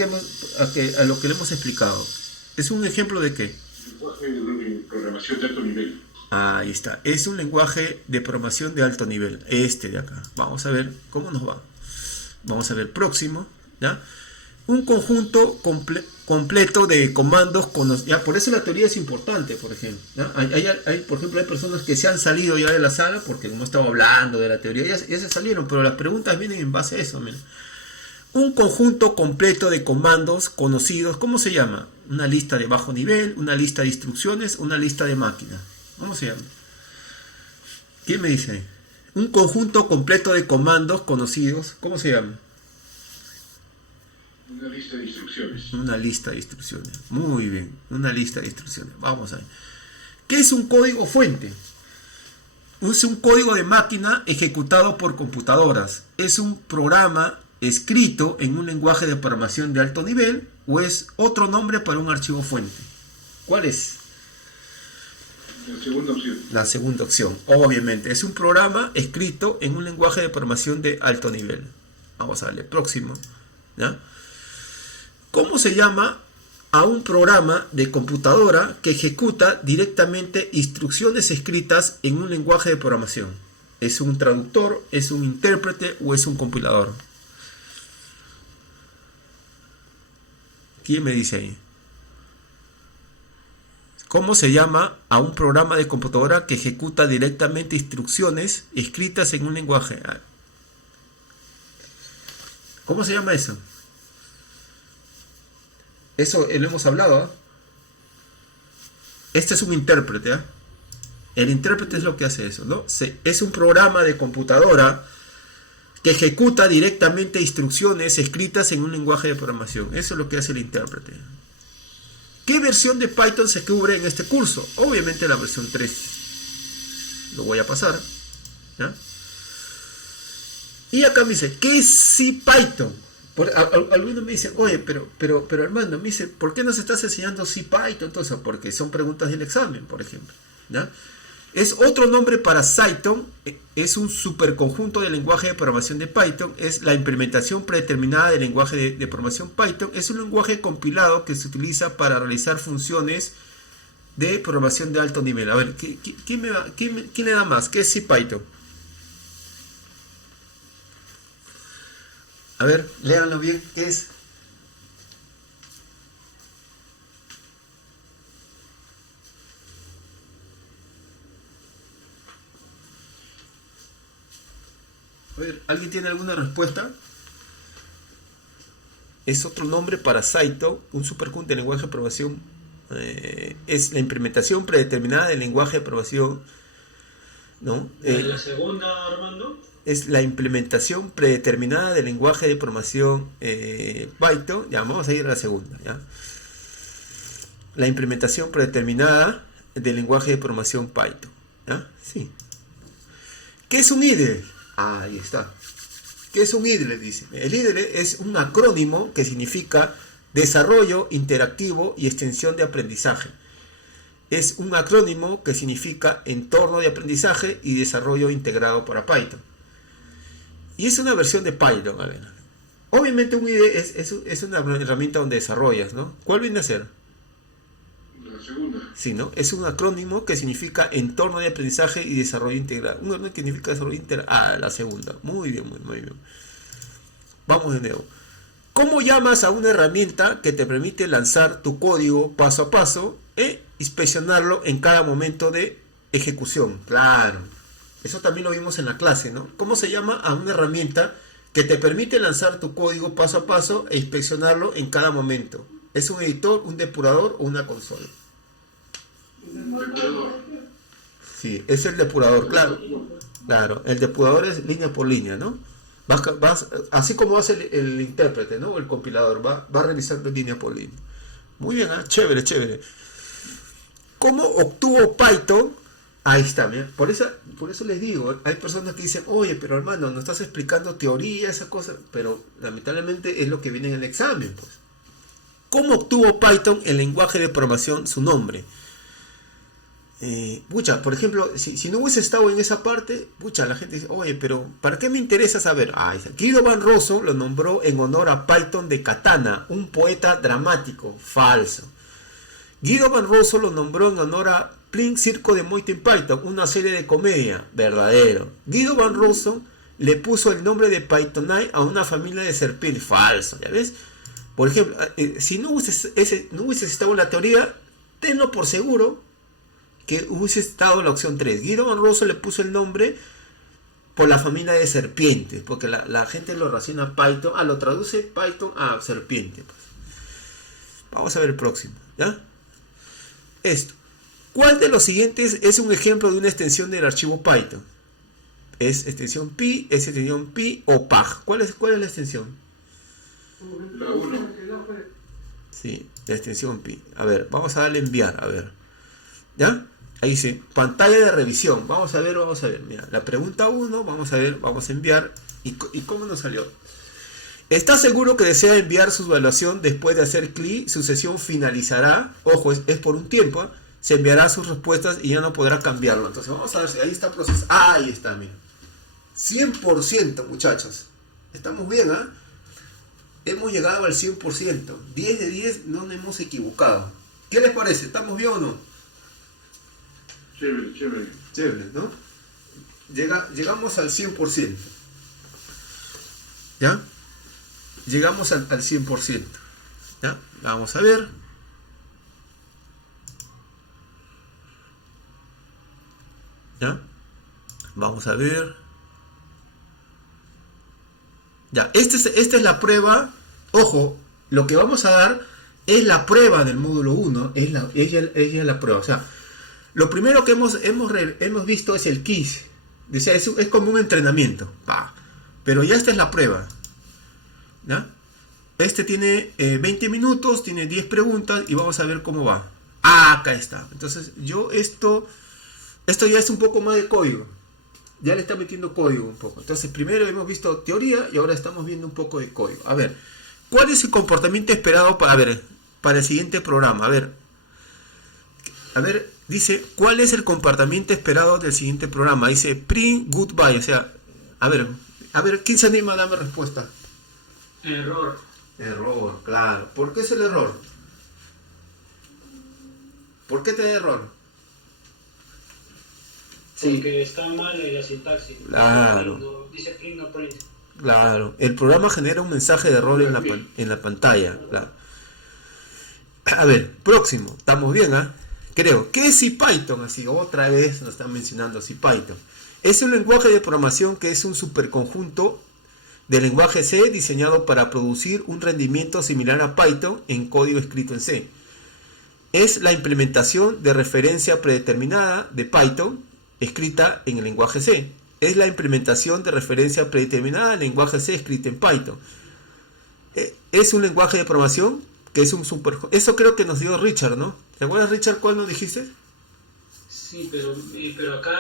que le hemos explicado? ¿Es un ejemplo de qué? Lenguaje de programación de alto nivel. Ahí está, es un lenguaje de programación de alto nivel, este de acá. Vamos a ver cómo nos va. Vamos a ver próximo, ¿ya? Un conjunto completo de comandos ¿ya? Por eso la teoría es importante, por ejemplo. ¿Ya? Por ejemplo, hay personas que se han salido ya de la sala porque hemos estado hablando de la teoría, ya se salieron, pero las preguntas vienen en base a eso. Mira. Un conjunto completo de comandos conocidos, ¿cómo se llama? Una lista de bajo nivel, una lista de instrucciones, una lista de máquinas. ¿Cómo se llama? ¿Quién me dice ahí? Un conjunto completo de comandos conocidos, ¿cómo se llama? Una lista de instrucciones. Una lista de instrucciones. Muy bien. Una lista de instrucciones. Vamos a ver. ¿Qué es un código fuente? Es un código de máquina ejecutado por computadoras. Es un programa escrito en un lenguaje de programación de alto nivel o es otro nombre para un archivo fuente. ¿Cuál es? La segunda opción. La segunda opción. Obviamente. Es un programa escrito en un lenguaje de programación de alto nivel. Vamos a darle próximo. ¿Ya? ¿Cómo se llama a un programa de computadora que ejecuta directamente instrucciones escritas en un lenguaje de programación? ¿Es un traductor, es un intérprete o es un compilador? ¿Quién me dice ahí? ¿Cómo se llama a un programa de computadora que ejecuta directamente instrucciones escritas en un lenguaje? ¿Cómo se llama eso? Eso lo hemos hablado. ¿Eh? Este es un intérprete. ¿Eh? El intérprete es lo que hace eso, ¿no? Es un programa de computadora que ejecuta directamente instrucciones escritas en un lenguaje de programación. Eso es lo que hace el intérprete. ¿Qué versión de Python se cubre en este curso? Obviamente la versión 3. Lo voy a pasar. ¿Ya? Y acá me dice, ¿qué es CPython? Algunos me dicen, oye, pero Armando, me dice, ¿por qué nos estás enseñando CPython? Entonces, porque son preguntas del examen, por ejemplo. ¿Ya? Es otro nombre para Cython, es un superconjunto del lenguaje de programación de Python, es la implementación predeterminada del lenguaje de programación Python, es un lenguaje compilado que se utiliza para realizar funciones de programación de alto nivel. A ver, ¿quién le da más? ¿Qué es CPython? A ver, léanlo bien, ¿qué es? A ver, ¿alguien tiene alguna respuesta? Es otro nombre para Cython, un superconjunto de lenguaje de programación. Es la implementación predeterminada del lenguaje de programación, ¿no? ¿La segunda, Armando? Es la implementación predeterminada del lenguaje de programación Python. Ya, vamos a ir a la segunda, ¿ya? La implementación predeterminada del lenguaje de programación Python, ¿ya? Sí. ¿Qué es un IDLE? Ah, ahí está. ¿Qué es un IDLE? Dice. El IDLE es un acrónimo que significa Desarrollo Interactivo y Extensión de Aprendizaje. Es un acrónimo que significa Entorno de Aprendizaje y Desarrollo Integrado para Python. Y es una versión de Python. A ver. Obviamente un IDE es una herramienta donde desarrollas, ¿no? ¿Cuál viene a ser? La segunda. Sí, ¿no? Es un acrónimo que significa Entorno de Aprendizaje y Desarrollo Integrado. Un acrónimo que significa Desarrollo Integrado. Ah, la segunda. Muy bien, muy bien. Vamos de nuevo. ¿Cómo llamas a una herramienta que te permite lanzar tu código paso a paso e inspeccionarlo en cada momento de ejecución? Claro. Eso también lo vimos en la clase, ¿no? ¿Cómo se llama a una herramienta que te permite lanzar tu código paso a paso e inspeccionarlo en cada momento? ¿Es un editor, un depurador o una consola? Depurador. Sí, es el depurador, claro. Claro, el depurador es línea por línea, ¿no? Así como hace el intérprete, ¿no? El compilador, va revisando línea por línea. Muy bien, ¿eh? Chévere, chévere. ¿Cómo obtuvo Python? Ahí está, mira. Por eso les digo, hay personas que dicen, oye, pero hermano, no estás explicando teoría, esa cosa, pero lamentablemente es lo que viene en el examen, pues. ¿Cómo obtuvo Python el lenguaje de programación su nombre? Por ejemplo, si no hubiese estado en esa parte, la gente dice, oye, pero ¿para qué me interesa saber? Guido van Rossum lo nombró en honor a Python de Katana, un poeta dramático. Falso. Guido van Rossum lo nombró en honor a Plink Circo de Monty Python, una serie de comedia. Verdadero. Guido van Rossum le puso el nombre de Pythonite a una familia de serpientes. Falso, ¿ya ves? Por ejemplo, si no hubiese estado en la teoría, tenlo por seguro que hubiese estado en la opción 3. Guido van Rossum le puso el nombre por la familia de serpientes, porque la gente lo relaciona a Python, lo traduce Python a serpiente. Pues. Vamos a ver el próximo, ¿ya? Esto. ¿Cuál de los siguientes es un ejemplo de una extensión del archivo Python? ¿Es extensión pi, es extensión pi o pag? ¿Cuál es la extensión? La 1. Sí, la extensión pi. A ver, vamos a darle enviar, a ver. ¿Ya? Ahí dice, pantalla de revisión. Vamos a ver. Mira, la pregunta 1, vamos a ver, vamos a enviar. ¿Y cómo nos salió? ¿Está seguro que desea enviar su evaluación después de hacer clic? Su sesión finalizará. Ojo, es por un tiempo. Se enviará sus respuestas y ya no podrá cambiarlo. Entonces vamos a ver si ahí está el proceso. Ahí está, mira. 100%, muchachos. Estamos bien, ¿ah? Hemos llegado al 100%. 10 de 10, no nos hemos equivocado. ¿Qué les parece? ¿Estamos bien o no? Chévere, ¿no? Llegamos al 100%. ¿Ya? Llegamos al 100%. ¿Ya? Vamos a ver. ¿Ya? Vamos a ver. Ya, esta es la prueba. Ojo, lo que vamos a dar es la prueba del módulo 1. Ella es la prueba. O sea, lo primero que hemos visto es el quiz. O sea, es como un entrenamiento. Pero ya esta es la prueba. ¿Ya? Este tiene 20 minutos, tiene 10 preguntas y vamos a ver cómo va. Acá está. Entonces, esto ya es un poco más de código. Ya le está metiendo código un poco. Entonces, primero hemos visto teoría y ahora estamos viendo un poco de código. A ver, ¿cuál es el comportamiento esperado para el siguiente programa? A ver, Dice, ¿cuál es el comportamiento esperado del siguiente programa? Dice, print goodbye. O sea, a ver, ¿quién se anima a darme respuesta? Error. Error, claro. ¿Por qué es el error? ¿Por qué te da error? Sí, Porque está mal la sintaxis. claro, Dice print, no print. claro. El programa genera un mensaje de error en la pantalla. Claro. A ver, próximo. Estamos bien, ¿ah? Creo. ¿Qué es CPython? Así, otra vez nos están mencionando CPython. Es un lenguaje de programación que es un superconjunto de lenguaje C diseñado para producir un rendimiento similar a Python en código escrito en C. Es la implementación de referencia predeterminada de Python escrita en el lenguaje C. Es la implementación de referencia predeterminada del lenguaje C escrita en Python. Es un lenguaje de programación que es un super... Eso creo que nos dio Richard, ¿no? ¿Te acuerdas, Richard, cuál nos dijiste? Sí, pero acá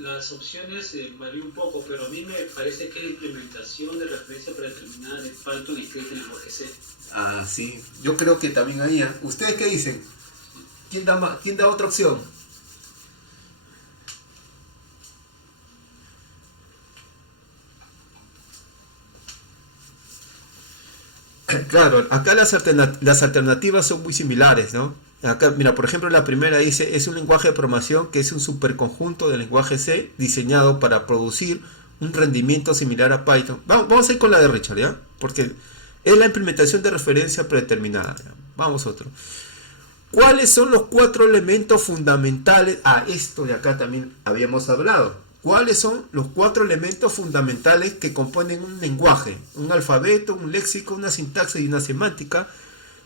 las opciones varían un poco, pero a mí me parece que es la implementación de referencia predeterminada de Python escrita en lenguaje C. Ah, sí. Yo creo que también ahí. ¿Ustedes qué dicen? ¿Quién da otra opción? Claro, acá las alternativas son muy similares, ¿no? Acá, mira, por ejemplo, la primera dice, es un lenguaje de programación que es un superconjunto del lenguaje C diseñado para producir un rendimiento similar a Python. Vamos a ir con la de Richard, ¿ya? Porque es la implementación de referencia predeterminada. ¿Ya? Vamos a otro. ¿Cuáles son los 4 elementos fundamentales? Esto de acá también habíamos hablado. ¿Cuáles son los 4 elementos fundamentales que componen un lenguaje? Un alfabeto, un léxico, una sintaxis y una semántica.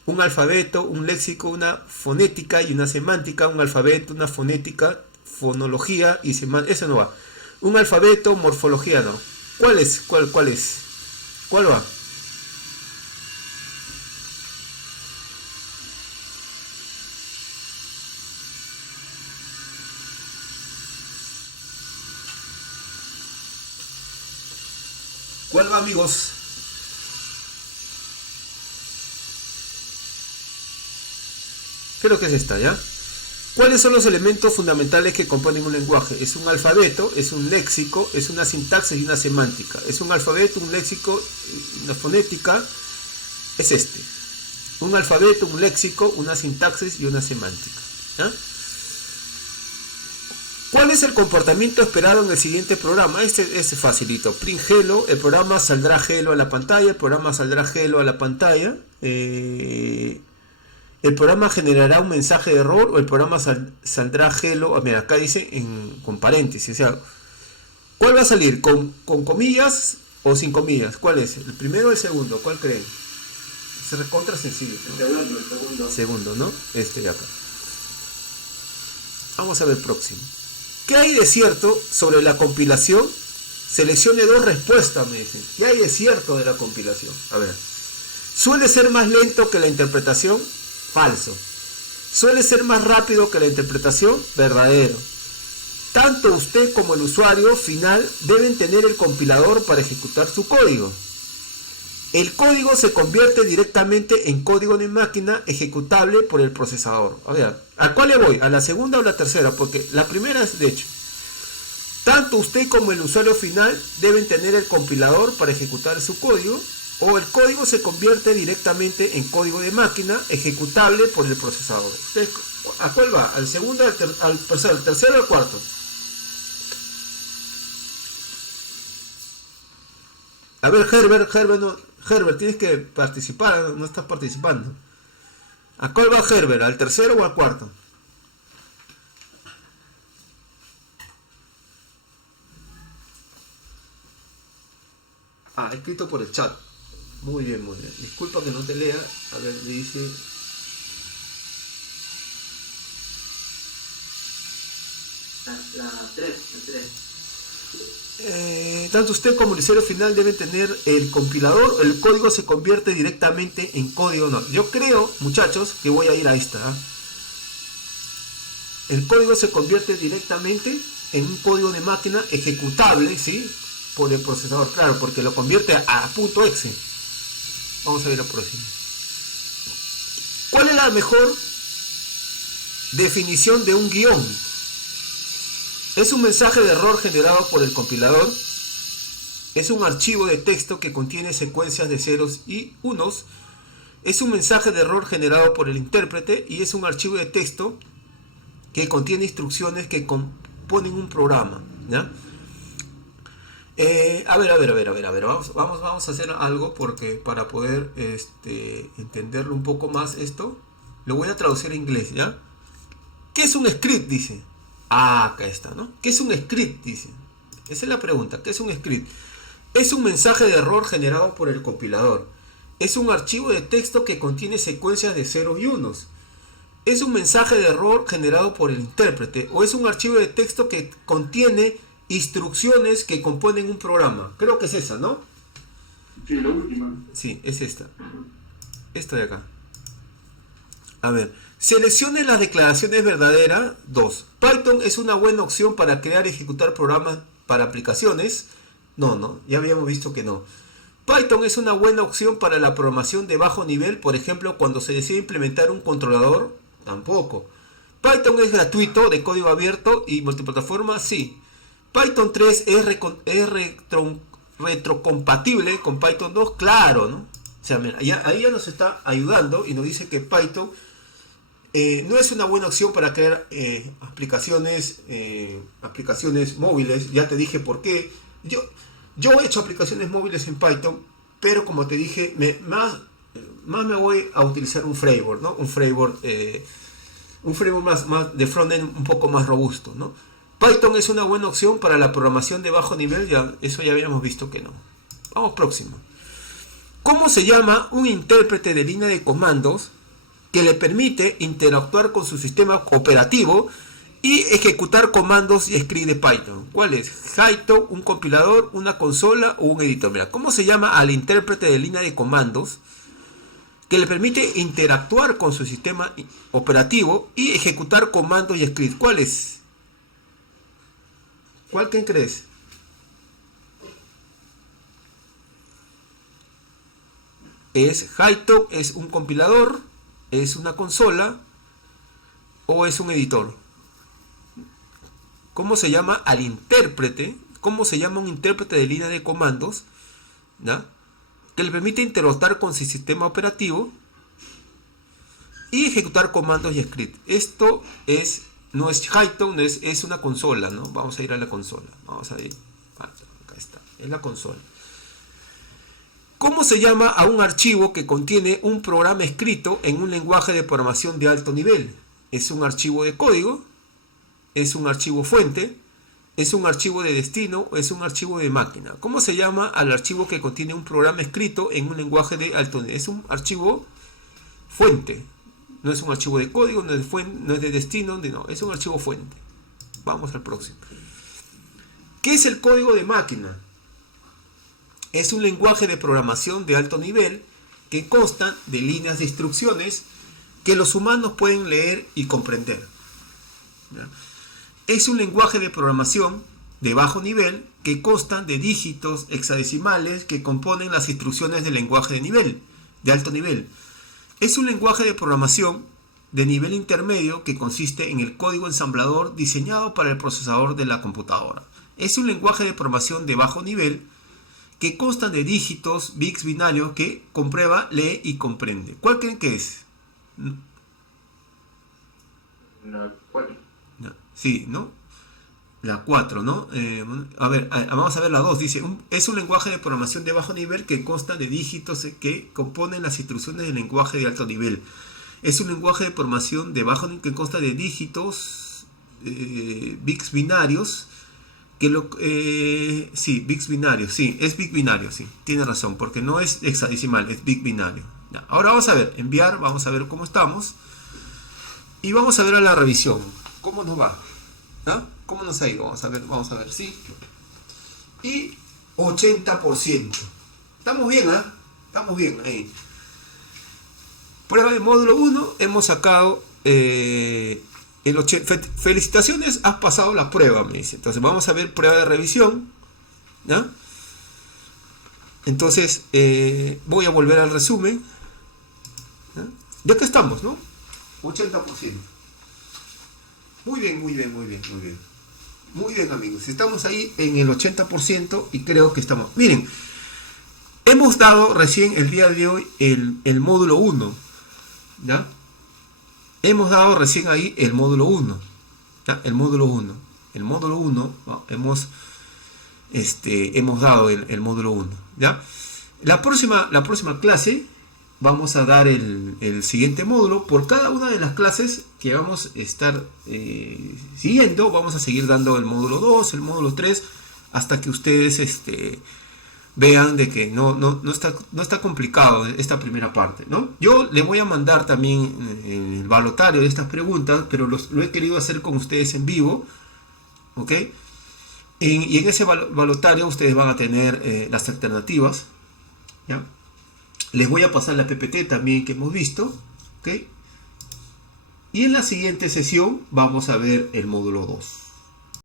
Un alfabeto, un léxico, una fonética y una semántica. Un alfabeto, una fonética, fonología y semántica. Eso no va. Un alfabeto, morfología no. ¿Cuál es? ¿Cuál es? ¿Cuál va? ¿Cuál va, amigos? Creo que es esta, ¿ya? ¿Cuáles son los elementos fundamentales que componen un lenguaje? Es un alfabeto, es un léxico, es una sintaxis y una semántica. Es un alfabeto, un léxico, una fonética. Es este. Un alfabeto, un léxico, una sintaxis y una semántica. ¿Ya? ¿Cuál es el comportamiento esperado en el siguiente programa? Este es facilito. Print hello, el programa saldrá hello a la pantalla, el programa saldrá hello a la pantalla. El programa generará un mensaje de error o el programa saldrá hello. Mira, acá dice con paréntesis. O sea, ¿cuál va a salir? ¿Con comillas o sin comillas? ¿Cuál es? ¿El primero o el segundo? ¿Cuál creen? Es recontra sencillo, ¿no? El segundo. Segundo, ¿no? Este de acá. Vamos a ver el próximo. ¿Qué hay de cierto sobre la compilación? Seleccione 2 respuestas, me dicen. ¿Qué hay de cierto de la compilación? A ver. ¿Suele ser más lento que la interpretación? Falso. ¿Suele ser más rápido que la interpretación? Verdadero. Tanto usted como el usuario final deben tener el compilador para ejecutar su código. El código se convierte directamente en código de máquina ejecutable por el procesador. A ver, ¿a cuál le voy? ¿A la segunda o la tercera? Porque la primera es, de hecho, tanto usted como el usuario final deben tener el compilador para ejecutar su código, o el código se convierte directamente en código de máquina ejecutable por el procesador. ¿Usted a cuál va? ¿Al segundo, al tercero o al cuarto? A ver, Herbert, tienes que participar, no estás participando. ¿A cuál va Herbert? ¿Al tercero o al cuarto? Escrito por el chat. Muy bien, muy bien. Disculpa que no te lea. A ver, le dice... La 3. Tanto usted como el usuario final deben tener el compilador. El código se convierte directamente en código. No, yo creo, muchachos, que voy a ir a esta. El código se convierte directamente en un código de máquina ejecutable, ¿sí? Por el procesador, claro, porque lo convierte a .exe. Vamos a ver la próxima. ¿Cuál es la mejor Definición de un guión. Es un mensaje de error generado por el compilador. Es un archivo de texto que contiene secuencias de ceros y unos. Es un mensaje de error generado por el intérprete y es un archivo de texto que contiene instrucciones que componen un programa, ¿ya? A ver. Vamos a hacer algo porque para poder entenderlo un poco más esto, lo voy a traducir a inglés, ¿ya? ¿Qué es un script? Dice. Acá está, ¿no? ¿Qué es un script? Dice. Esa es la pregunta. ¿Qué es un script? Es un mensaje de error generado por el compilador. Es un archivo de texto que contiene secuencias de ceros y unos. Es un mensaje de error generado por el intérprete. O es un archivo de texto que contiene instrucciones que componen un programa. Creo que es esa, ¿no? Sí, la última. Sí, es esta. Esta de acá. A ver. Seleccione las declaraciones verdaderas. 2. Python es una buena opción para crear y ejecutar programas para aplicaciones. No, ya habíamos visto que no. Python es una buena opción para la programación de bajo nivel, por ejemplo, cuando se decide implementar un controlador. Tampoco. Python es gratuito, de código abierto y multiplataforma. Sí. Python 3 es retrocompatible con Python 2. Claro, ¿no? O sea, mira, ahí ya nos está ayudando y nos dice que Python no es una buena opción para crear aplicaciones móviles. Ya te dije por qué. Yo he hecho aplicaciones móviles en Python, pero como te dije, más me voy a utilizar un framework, ¿no? Un framework más de frontend un poco más robusto, ¿no? Python es una buena opción para la programación de bajo nivel. Eso ya habíamos visto que no. Vamos próximo. ¿Cómo se llama un intérprete de línea de comandos que le permite interactuar con su sistema operativo y ejecutar comandos y scripts de Python? ¿Cuál es? Python, un compilador, una consola o un editor. Mira, ¿cómo se llama al intérprete de línea de comandos que le permite interactuar con su sistema operativo y ejecutar comandos y scripts? ¿Cuál es? ¿Cuál quién crees? ¿Es Python, es un compilador, es una consola o es un editor? ¿Cómo se llama al intérprete? ¿Cómo se llama un intérprete de línea de comandos, ¿ya?, que le permite interactuar con su sistema operativo y ejecutar comandos y scripts? Esto no es Python, es una consola, ¿no? Vamos a ir a la consola. Vamos a ir. Acá está. Es la consola. ¿Cómo se llama a un archivo que contiene un programa escrito en un lenguaje de programación de alto nivel? ¿Es un archivo de código? ¿Es un archivo fuente? ¿Es un archivo de destino o es un archivo de máquina? ¿Cómo se llama al archivo que contiene un programa escrito en un lenguaje de alto nivel? Es un archivo fuente. No es un archivo de código, no es de destino, no, es un archivo fuente. Vamos al próximo. ¿Qué es el código de máquina? Es un lenguaje de programación de alto nivel que consta de líneas de instrucciones que los humanos pueden leer y comprender. ¿Ya? Es un lenguaje de programación de bajo nivel que consta de dígitos hexadecimales que componen las instrucciones del lenguaje de alto nivel. Es un lenguaje de programación de nivel intermedio que consiste en el código ensamblador diseñado para el procesador de la computadora. Es un lenguaje de programación de bajo nivel que consta de dígitos, bits binarios que comprueba, lee y comprende. ¿Cuál creen que es? La 4. Sí, ¿no? La 4, ¿no? Vamos a ver la 2. Dice, es un lenguaje de programación de bajo nivel que consta de dígitos que componen las instrucciones del lenguaje de alto nivel. Es un lenguaje de programación de bajo nivel que consta de dígitos, bits binarios, bits binarios, sí, es bit binario, sí, tiene razón, porque no es hexadecimal, es bit binario. Ya, ahora vamos a ver, enviar, vamos a ver cómo estamos, y vamos a ver a la revisión, cómo nos va, ¿no? ¿Cómo nos ha ido? Vamos a ver, sí, y 80%, estamos bien, ¿ah? Estamos bien, ahí. Prueba de módulo 1, hemos sacado felicitaciones, has pasado la prueba, me dice. Entonces vamos a ver prueba de revisión, ¿ya? Entonces voy a volver al resumen, ¿ya? Ya que estamos, ¿no? 80%. Muy bien, muy bien, muy bien, muy bien. Muy bien, amigos. Estamos ahí en el 80% y creo que estamos... Miren, hemos dado recién el día de hoy el módulo 1, ¿ya? Hemos dado recién ahí el módulo 1, ¿ya? El módulo 1. El módulo 1, ¿no? Hemos dado el módulo 1, ¿ya? La próxima clase vamos a dar el siguiente módulo. Por cada una de las clases que vamos a estar siguiendo, vamos a seguir dando el módulo 2, el módulo 3, hasta que ustedes vean de que no está complicado esta primera parte, ¿no? Yo le voy a mandar también el balotario de estas preguntas, pero lo he querido hacer con ustedes en vivo, ¿ok? Y en ese balotario ustedes van a tener las alternativas, ¿ya? Les voy a pasar la PPT también que hemos visto, ¿ok? Y en la siguiente sesión vamos a ver el módulo 2.